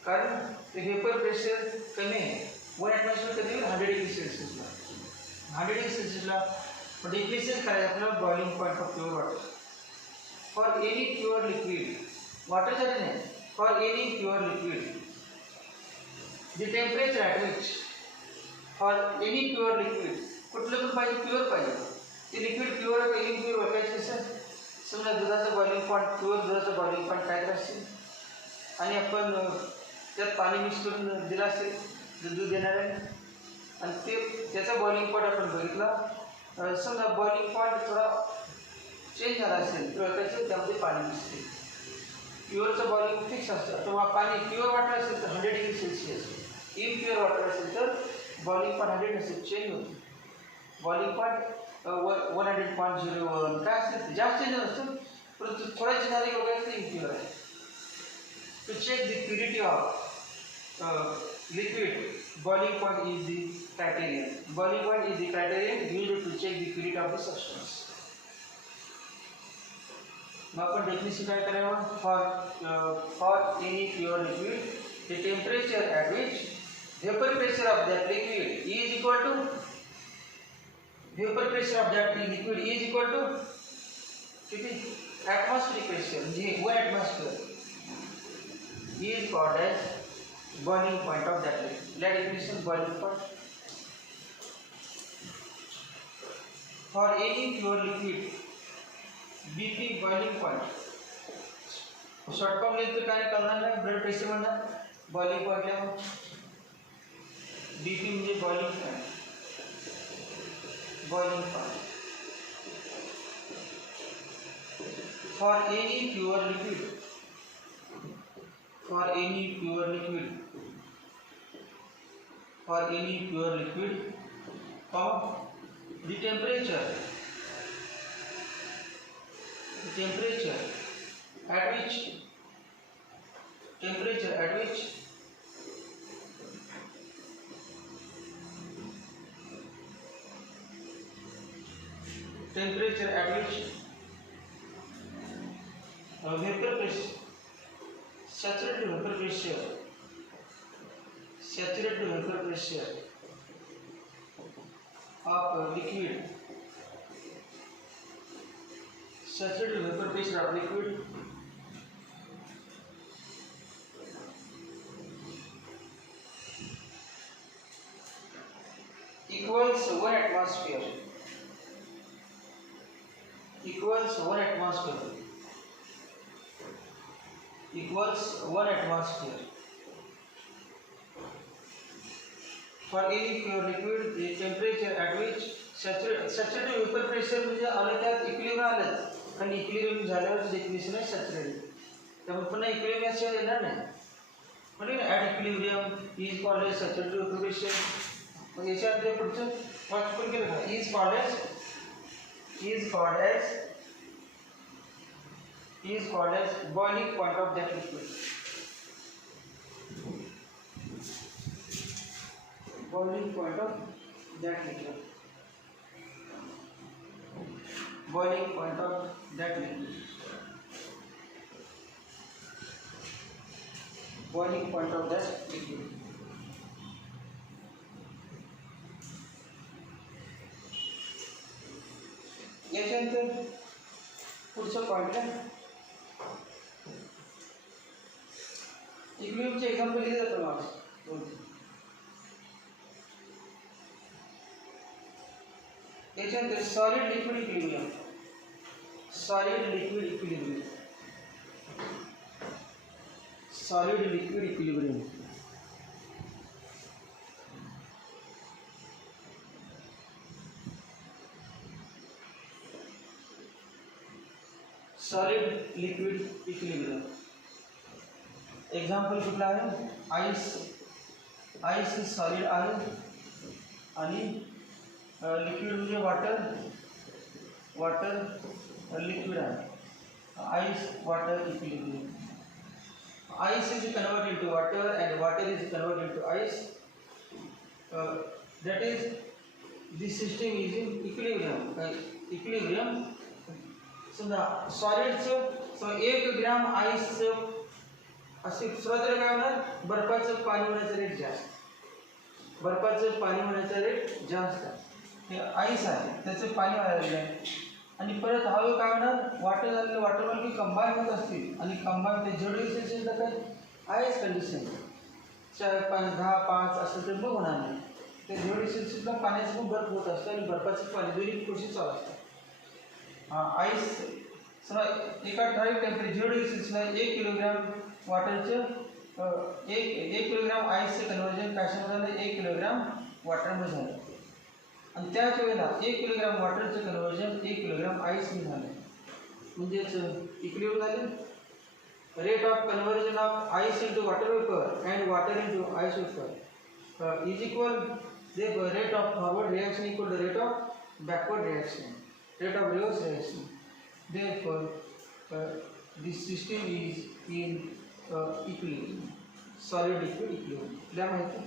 कारण ते वेपर प्रेशर कमी आहे 1 ॲटमॉस्फिअर कधी 100 डिग्री सेल्सिअसला 100 डिग्री सेल्सिअसला पण डिक्रीज करायचं आपल्याला boiling point of pure water for any pure liquid वॉटरसाठी नाही for any pure liquid the temperature at which for any pure liquid कुठलं पण पाहिजे प्युअर पाहिजे ते लिक्विड प्युअर आहे इम्प्युअर ओळखायचं कसं समजा दुधाचं बॉइलिंग पॉईंट प्युअर दुधाचं बॉइलिंग पॉईंट काय असेल आणि आपण त्यात पाणी मिक्स करून दिलं असेल दूध देणार आहे आणि ते त्याचा बॉइलिंग पॉईंट आपण बघितला समजा बॉइलिंग पॉईंट थोडा चेंज झाला असेल तर त्याचं त्यामध्ये पाणी मिसते प्युअरचं बॉइलिंग फिक्स असतं किंवा पाणी प्युअर वॉटर असेल तर 100 डिग्री सेल्सिअस इम्प्युअर वॉटर असेल तर बॉइलिंग पॉईंट 100 असेल चेंज होते बॉइलिंग पॉईंट 100.01 काय असेल जास्त चेंज असतं परंतु थोडा चेंज झाले बघायचं ते इम्प्युअर आहे to check the purity of liquid boiling point is the criterion. Boiling point is the criterion used to check the purity of the substance. now upon definition क्या करेंगे for any pure liquid the temperature at which vapor pressure of that liquid is equal to vapor pressure of that liquid is equal to कितनी atmospheric pressure जी 1 atmosphere is called as boiling point of that liquid. Let definition boiling point for any pure liquid BP boiling point short form लिखते काय करणार नाही blood pressure म्हणणार boiling पॉइंटला BP म्हणजे boiling point for any pure liquid for any pure liquid of the temperature at which temperature at which vapor pressure saturated vapor pressure of liquid saturated vapor pressure of liquid equals 1 atmosphere equals 1 atmosphere for any pure liquid the temperature at which saturated vapor pressure म्हणजे आलं त्यात equilibrium आलं कारण equilibrium झाल्यावर definition आहे saturated त्यामुळे पुन्हा equilibrium असे येणार नाही म्हणजे at equilibrium is called as saturated vapour pressure मग याच्यानंतर पुढचं वाक्य पण केलं का is called as boiling point of that liquid boiling point of that liquid याच्यानंतर पुढचं पॉईंट आहे इक्विलिब्रियमचे एक्झाम्पल लिहिले जातं मला याच्यानंतर सॉलिड लिक्विड इक्विलिब्रियम एक्झाम्पल कुठला आहे आईस आईस सॉलिड आहे आणि लिक्विड म्हणजे वाटर लिक्विड आहे. Ice water equilibrium. Ice is converted into water and water is converted into ice. That is, this system is in equilibrium. Equilibrium. So the solids, so 1 gram ice असे सुरुवातीला काय होणार, बर्फाचं पाणी होण्याचा rate जास्त, बर्फाचं पाणी होण्याचा रेट जास्त. हे आईस आहे त्याचं पाणी वाढलेलं आहे आणि परत हळूहळू काय होणार, वॉटर झालेलं वॉटर मॉलिक्यूल कंबाईन होत असतील आणि कंबाईन ते जेवढे सेल्सिअसला काय आयस कंडिशन 4, 5, 10, 5 असं तर मग होणार नाही. ते जेवढे सेल्सिअसला पाण्याचं पण बर्फ होत असतं आणि बर्फाचं पाणी दोन्ही प्रोसेस चालू असतात. आईस समजा एका ठराविक टेम्परेचर जेवढे सेल्सिअसला 1 किलोग्राम वॉटरचं एक किलोग्राम आईसचं कन्वर्जन कशामध्ये झालं, 1 किलोग्राम वॉटरमध्ये झालं आणि त्याच वेळेला 1 किलोग्राम वॉटरचं कन्वर्जन 1 किलोग्राम आईसमध्ये झालं. म्हणजेच इक्विलिब्रियम झाले. Rate of conversion of ice into water vapour and water into ice vapour is equal, therefore rate of forward reaction equal to rate of backward reaction, rate of reverse reaction. Therefore this system is in equilibrium, solid liquid equilibrium. तुला माहिती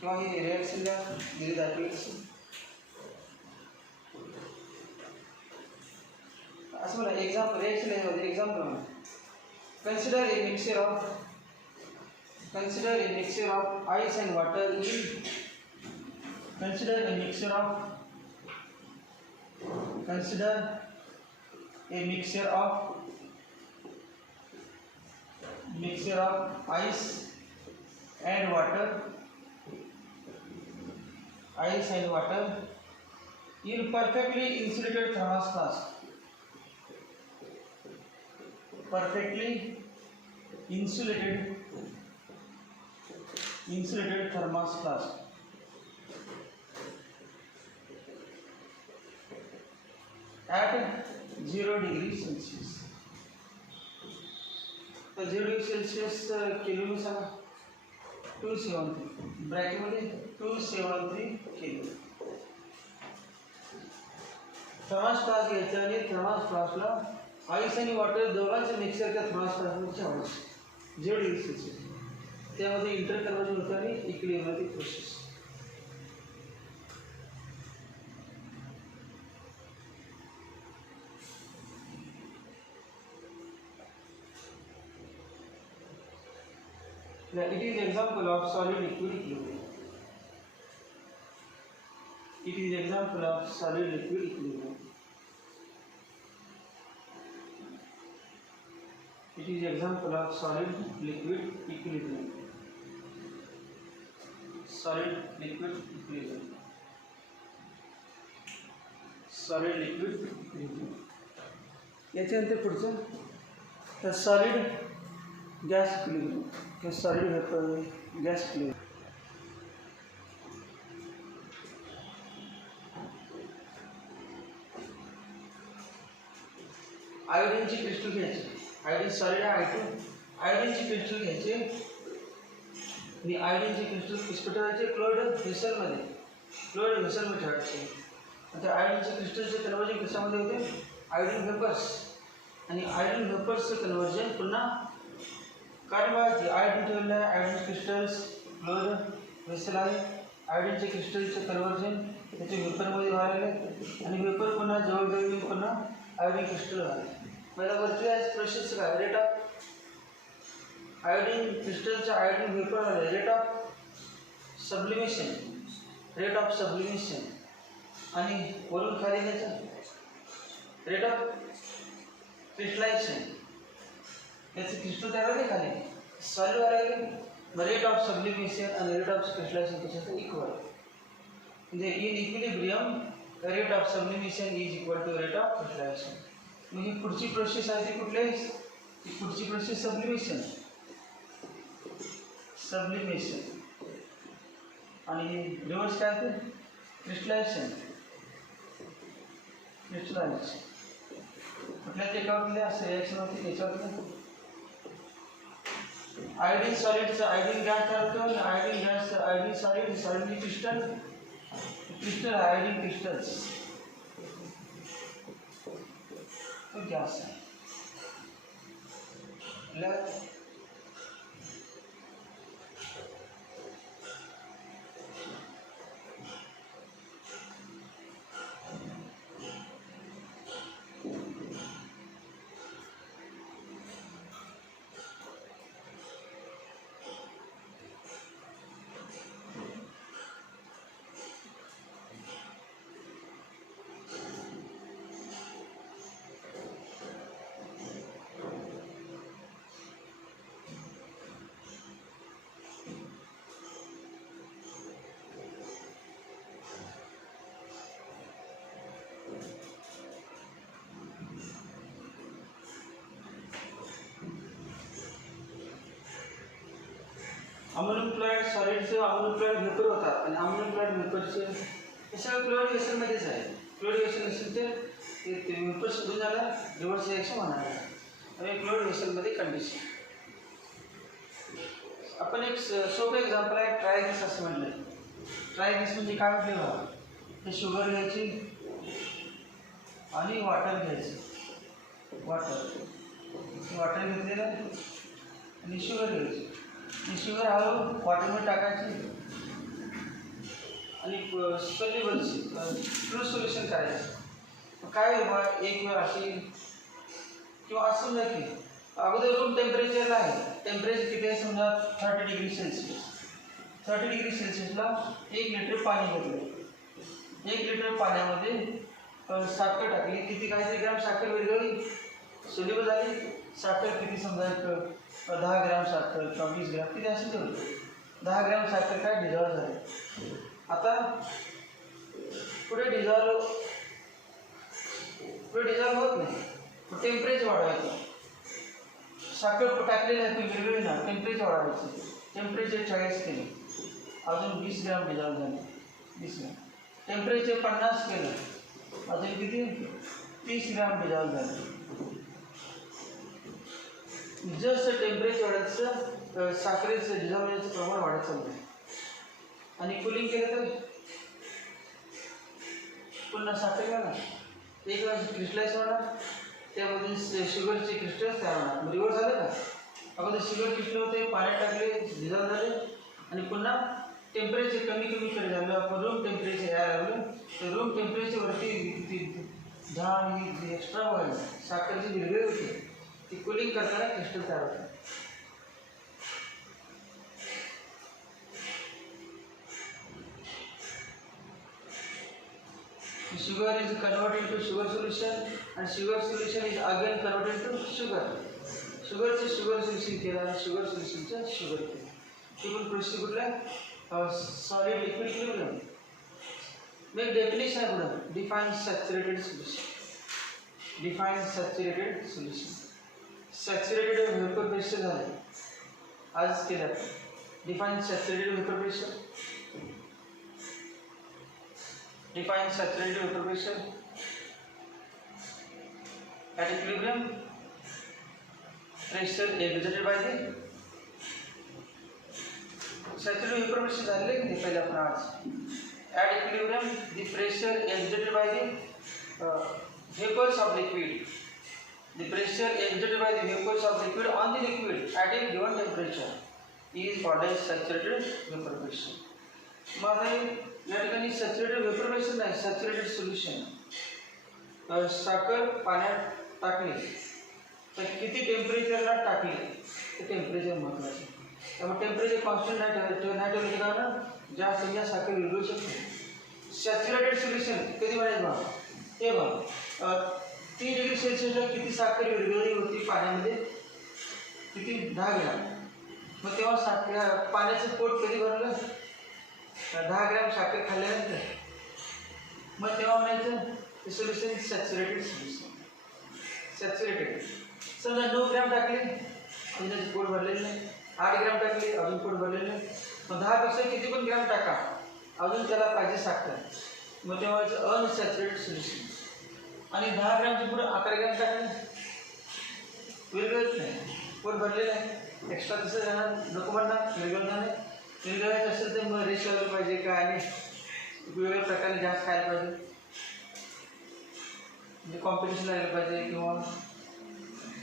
किंवा हे रिॲक्शनला दिली जाते कसं असं मला example reaction example consider a mixture of ice and water in consider a mixture of ice and water in perfectly insulated thermos flask. Perfectly insulated thermos flask at 0 degree Celsius. तर 0 डिग्री सेल्सिअस किलो मी सांगा 273 ब्रॅकेटमध्ये 273 kilo. Thermos flask घ्यायचा आणि thermos फ्लास्कला ice आणि water दोघांचं mixer त्या thermos फ्लास्कमध्ये ठेवायचं 0 degree Celsius. त्यामध्ये inter conversion होतं आणि equilibrium process. It is example of solid liquid equilibrium. It is example of solid liquid equilibrium. It is example of solid liquid equilibrium. Solid liquid equilibrium. Solid liquid equilibrium. याच्यानंतर पुढचं तर solid gas equilibrium किंवा solid vapour gas equilibrium. आयोडीनची crystal घ्यायची, iodine solid आहे I2, आयोडीनची crystal घ्यायची आणि आयोडीनची crystal इस्पिटाचे chloride व्हेसलमध्ये ठेवायचे. आता आयोडीनच्या क्रिस्टलचे कन्वर्जन कशामध्ये होते, आयोडीन वेपर्स आणि आयोडीन वेपर्सचं कन्वर्जन पुन्हा कारण बघा आयोडीन ठेवलेलं आहे, आयोडीन क्रिस्टल्स क्लोराईड व्हेसल आहे, आयोडीनचे क्रिस्टलचं कन्वर्जन त्याचे वेपरमध्ये व्हायला आणि वेपर पुन्हा जवळजवळ पुन्हा आयोडीन क्रिस्टल व्हायला. पहिला वरती आहे प्रोसेस काय, रेट ऑफ आयोडीन क्रिस्टलच्या आयोडीन वेपर झाले, रेट ऑफ सब्लिमेशन आणि वरून खाली घ्यायचं रेट ऑफ क्रिस्टलायझेशन. याचं क्रिस्टल तयार होते खाली सॉलिड व्हायला रेट ऑफ सब्लिमेशन आणि रेट ऑफ क्रिस्टलायझेशन त्याच्यात इक्वल. म्हणजे in equilibrium rate of sublimation is equal to rate of crystallisation. मग ही पुढची प्रोसेस आहे ती कुठली आहे, पुढची प्रोसेस सब्लिमेशन आणि रिव्हर्स काय ते क्रिस्टलायझेशन. कुठल्या ते एकावर असं रिॲक्शन होती त्याच्यावर आयोडीन सॉलिडचं आयोडीन गॅस तयार होतो आणि iodine gas iodine solid solid crystal crystal iodine crystals तो गॅस आहे. अमोनियम क्लोराईड सॉलिडचं अमोनियम क्लोराईड व्हेपर होतात आणि अमोनियम क्लोराईड व्हेपरचं हे सगळं क्लोरिनेशनमध्येच आहे. क्लोरिनेशन असेल तर ते व्हेपर सोडून झालं रिव्हर्स रिएक्शन होणार आहे. आणि क्लोरिनेशनमध्ये कंडिशन आपण एक सोपं एक्झाम्पल आहे ट्रायगिस असं म्हटलं. ट्रायगिस म्हणजे काय म्हटलं बघा, हे शुगर घ्यायची आणि वॉटर घ्यायचं. वॉटर घेतलेलं आणि शुगर घ्यायची आणि शुगर हळूहळू वॉटरमध्ये टाकायची आणि सोल्युबलची फ्लूइड सोल्युशन करायचं. काय एक वेळ अशी किंवा असं नाही की अगोदर रूम टेम्परेचरला आहे. टेम्परेचर किती आहे समजा 30 डिग्री सेल्सिअस. 30 डिग्री सेल्सिअसला 1 लिटर पाणी घेतलं. 1 लिटर पाण्यामध्ये साखर टाकली. किती काहीतरी ग्राम साखर विरघळली सोल्युबल झाली. साखर किती समजा एक 10 ग्राम साखर किंवा 20 ग्राम किती असेल तेवढं 10 ग्राम साखर काय डिझॉल्व झाली. आता पुढे डिझॉल्व होत नाही. टेम्परेचर वाढवायचं. साखर टाकलेली आहे ती वेगळी ना टेम्परेचर वाढवायचं. टेम्परेचर 40 केलं अजून 20 ग्राम डिझॉल्व झाले. 20 ग्राम टेम्परेचर 50 केलं अजून किती 30 ग्राम डिझॉल्व झाले. जसं टेम्परेचर वाढायचं साखरेचं डिझॉल्व होण्याचं प्रमाण वाढत चाललं आहे. आणि कुलिंग केलं तर पुन्हा साखर घ्या ना एक क्रिस्टलाइज होणार त्यामध्ये शुगरचे क्रिस्टल्स तयार होणार. रिव्हर्स झालं का अगोदर शुगर क्रिस्टल होते पाण्यात टाकले डिझॉल्व झाले आणि पुन्हा टेम्परेचर कमी कमी झालं. आपण रूम टेम्परेचर यायला लागलं तर रूम टेम्परेचरवरती दहा एक्स्ट्रा व्हायला साखरची वेगळी होती ती कुलिंग करताना क्रिस्टल तयार होतात. Sugar is converted to sugar solution and sugar solution is again converted to sugar. Sugar say sugar solution केला आणि sugar solution से sugar केला. इकडून प्रोसेस कुठला solid liquid equilibrium. एक definition आहे पुढे define saturated solution. Define saturated solution. Saturated vapor pressure झाले आज केलं. Define saturated vapor pressure. Define saturated vapor pressure at equilibrium. Pressure exerted by the saturated vapor pressure झाले की पहिले आपण आज at equilibrium the pressure exerted by the vapors of liquid. The pressure exerted by the vapors of liquid on the liquid at a given temperature is called as saturated vapor pressure. माझा या ठिकाणी saturated vapour pressure नाही saturated solution. साखर पाण्यात टाकली तर किती टेम्परेचरला टाकली ते टेम्परेचर महत्त्वाचं. त्यामुळे टेम्परेचर कॉन्स्टंट नाही ठेवलं की कारण जास्त म्हणजे साखर विरघळू शकते. सॅच्युरेटेड सोल्युशन कधी म्हणायचं बघा हे बघा 3 डिग्री सेल्सिअसला किती साखर विरघळली होती पाण्यामध्ये किती 10 ग्राम. मग तेव्हा साखर पाण्याचं पोट कधी भरलं 10 ग्राम साखर खाल्ल्यानंतर मग तेव्हा म्हणायचं सोल्युशन सॅच्युरेटेड सोल्युशन. सॅच्युरेटेड समजा 9 ग्राम टाकले अजून त्याचं पोट भरलेलं नाही. 8 ग्राम टाकले अजून पोट भरलेलं नाही. मग 10पेक्षा किती पण ग्राम टाका अजून त्याला पाहिजे साखर मग तेव्हा अनसॅच्युरेटेड सोल्युशन. आणि 10 ग्रामच्या पुढे 11 ग्राम टाकले विरघळत नाही पोट भरलेलं आहे एक्स्ट्रा तसं जाणार नको म्हणणार विरघळणार नाही. विरघळायचं असेल तर मग रेश व्हायला पाहिजे का आणि वेगवेगळ्या प्रकारे जास्त खायला पाहिजे, म्हणजे कॉम्पिटिशन लागलं पाहिजे किंवा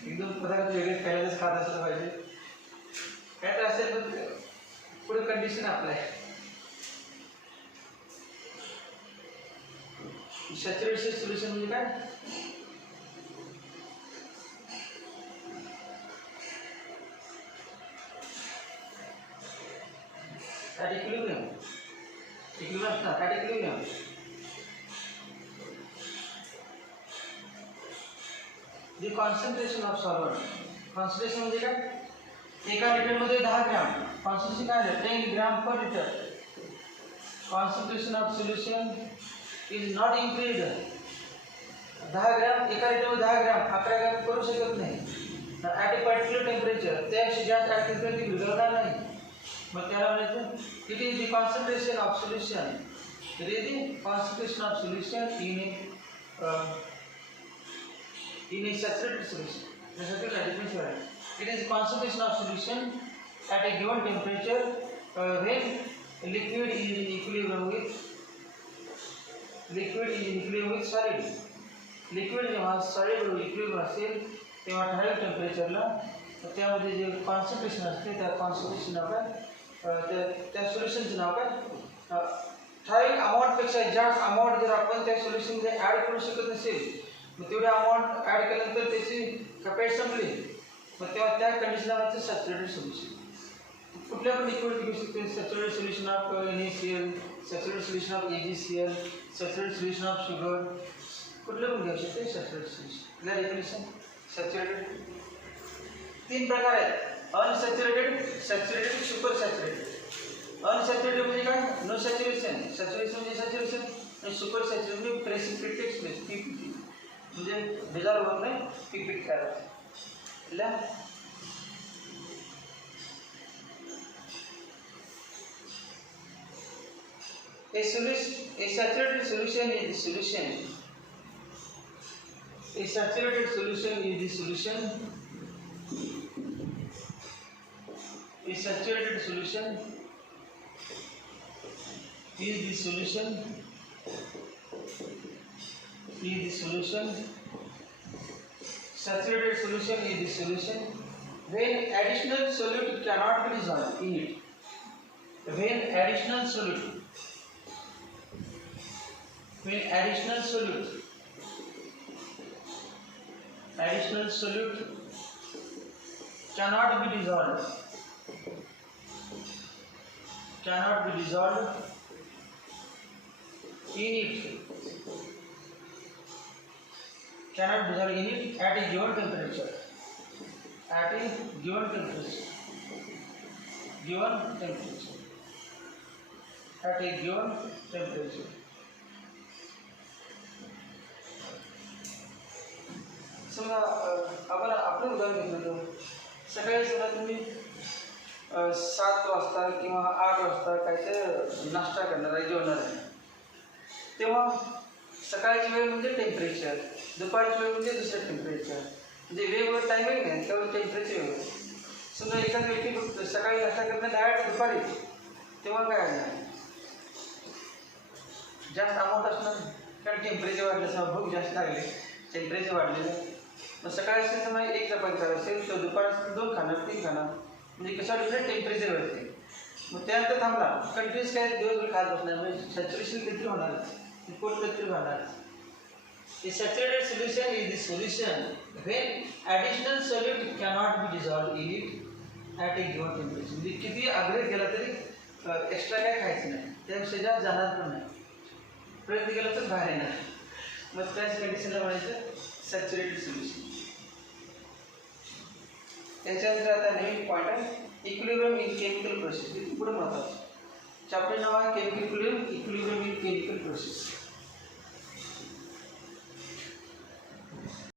एकदम पदार्थ वेगळे खायलाच खात असलं पाहिजे. काय तर असेल पण पुढे कंडिशन आपलं आहे. सॅच्युरेटेड सोल्युशन म्हणजे काय? at equilibrium. Equilibrium ना at equilibrium. The concentration of solvent. Concentration म्हणजे काय? एका लिटरमध्ये 10 ग्रॅम. कॉन्सन्ट्रेशन काय आहे? 10 gram per litre. Concentration of solution is not increased. 10 gram एका लिटरमध्ये 10 ग्रॅम 11 ग्रॅम करू शकत नाही. ॲट ए पर्टिक्युलर टेम्परेचर त्यापेक्षा जास्त ॲट टेम्परेचर विरघळणार नाही. मग त्याला म्हणायचं it is the concentration of solution. It is the concentration of solution in a saturated solution. The saturated differential. It is concentration of solution at a given temperature when liquid is in equilibrium with solid. Liquid जेव्हा solid बरोबर equilibrium असेल तेव्हा ठराविक टेम्परेचरला त्यामध्ये जे concentration असते त्या concentration आपण त्या सोल्युशनचं नाव काय? ठराविक अमाऊंटपेक्षा जास्त अमाऊंट जर आपण त्या सोल्युशनमध्ये ॲड करू शकत नसेल मग तेवढे अमाऊंट ॲड केल्यानंतर त्याची कपॅसिटी संपली मग तेव्हा त्या कंडिशनला सॅच्युरेटेड सोल्युशन. कुठल्या पण लिक्विड घेऊ शकते. Saturated solution of NaCl, saturated solution of AgCl, saturated solution of sugar, कुठलं पण घेऊ शकते सॅच्युरेटेड सोल्युशन. या डेफिनेशन सॅच्युरेटेड 3 प्रकार आहेत. Unsaturated, saturated, super saturated. Unsaturated म्हणजे काय? No saturation. सॅच्युरेशन म्हणजे सॅच्युरेशन आणि सुपर सॅच्युरेशन म्हणजे प्रेसिपिटेट स्पेस PPT म्हणजे डिझॉल्व होत नाही PPT करायचं. A saturated solution is the solution. A saturated solution is the solution. A saturated solution is the solution. Is the solution. Saturated solution is the solution when additional solute cannot be dissolved in it. When additional solute cannot be dissolved in it at a given temperature. समजा आपण आपलं उदाहरण घेतलं तर सकाळी समजा तुम्ही 7 वाजता किंवा 8 वाजता काहीतरी नाश्ता करणार आहे, जेवणार आहे, तेव्हा सकाळची वेळ म्हणजे टेम्परेचर, दुपारची वेळ म्हणजे दुसरं टेम्परेचर, म्हणजे वेगवेगळं टायमिंग नाही त्यावर टेम्परेचर वेगळं. समजा एखाद्या व्यक्ती फक्त सकाळी नाश्ता करणार डायरेक्ट दुपारी तेव्हा काय आहे जास्त अमाऊंट असणार कारण टेम्परेचर वाढलं समजा भूक जास्त लागली टेम्परेचर वाढलेलं मग सकाळी असेल तर मग 1 चपाती खाणार असेल तर दुपार असेल 2 खाणार 3 खाणार म्हणजे कसं वाटलं टेम्परेचर वाढते. मग त्यानंतर थांबला कंटिन्यूस काय दिवसभर खात बसणार म्हणजे सॅच्युरेशन किती होणार पोट किती होणार. A saturated solution is the solution when additional solute cannot be dissolved in it at a given temperature. म्हणजे किती आग्रह केला तरी एक्स्ट्रा काय खायचं नाही त्यापेक्षा जास्त जाणार पण नाही प्रयत्न केला तर बाहेर येणार मग त्याच कंडिशनला म्हणायचं सॅच्युरेटेड सोल्युशन. त्याच्यानंतर आता नवीन पॉईंट आहे इक्विलिब्रियम इन केमिकल प्रोसेस. पुढे महत्त्वाचं चॅप्टर नाव आहे chemical equilibrium in chemical process.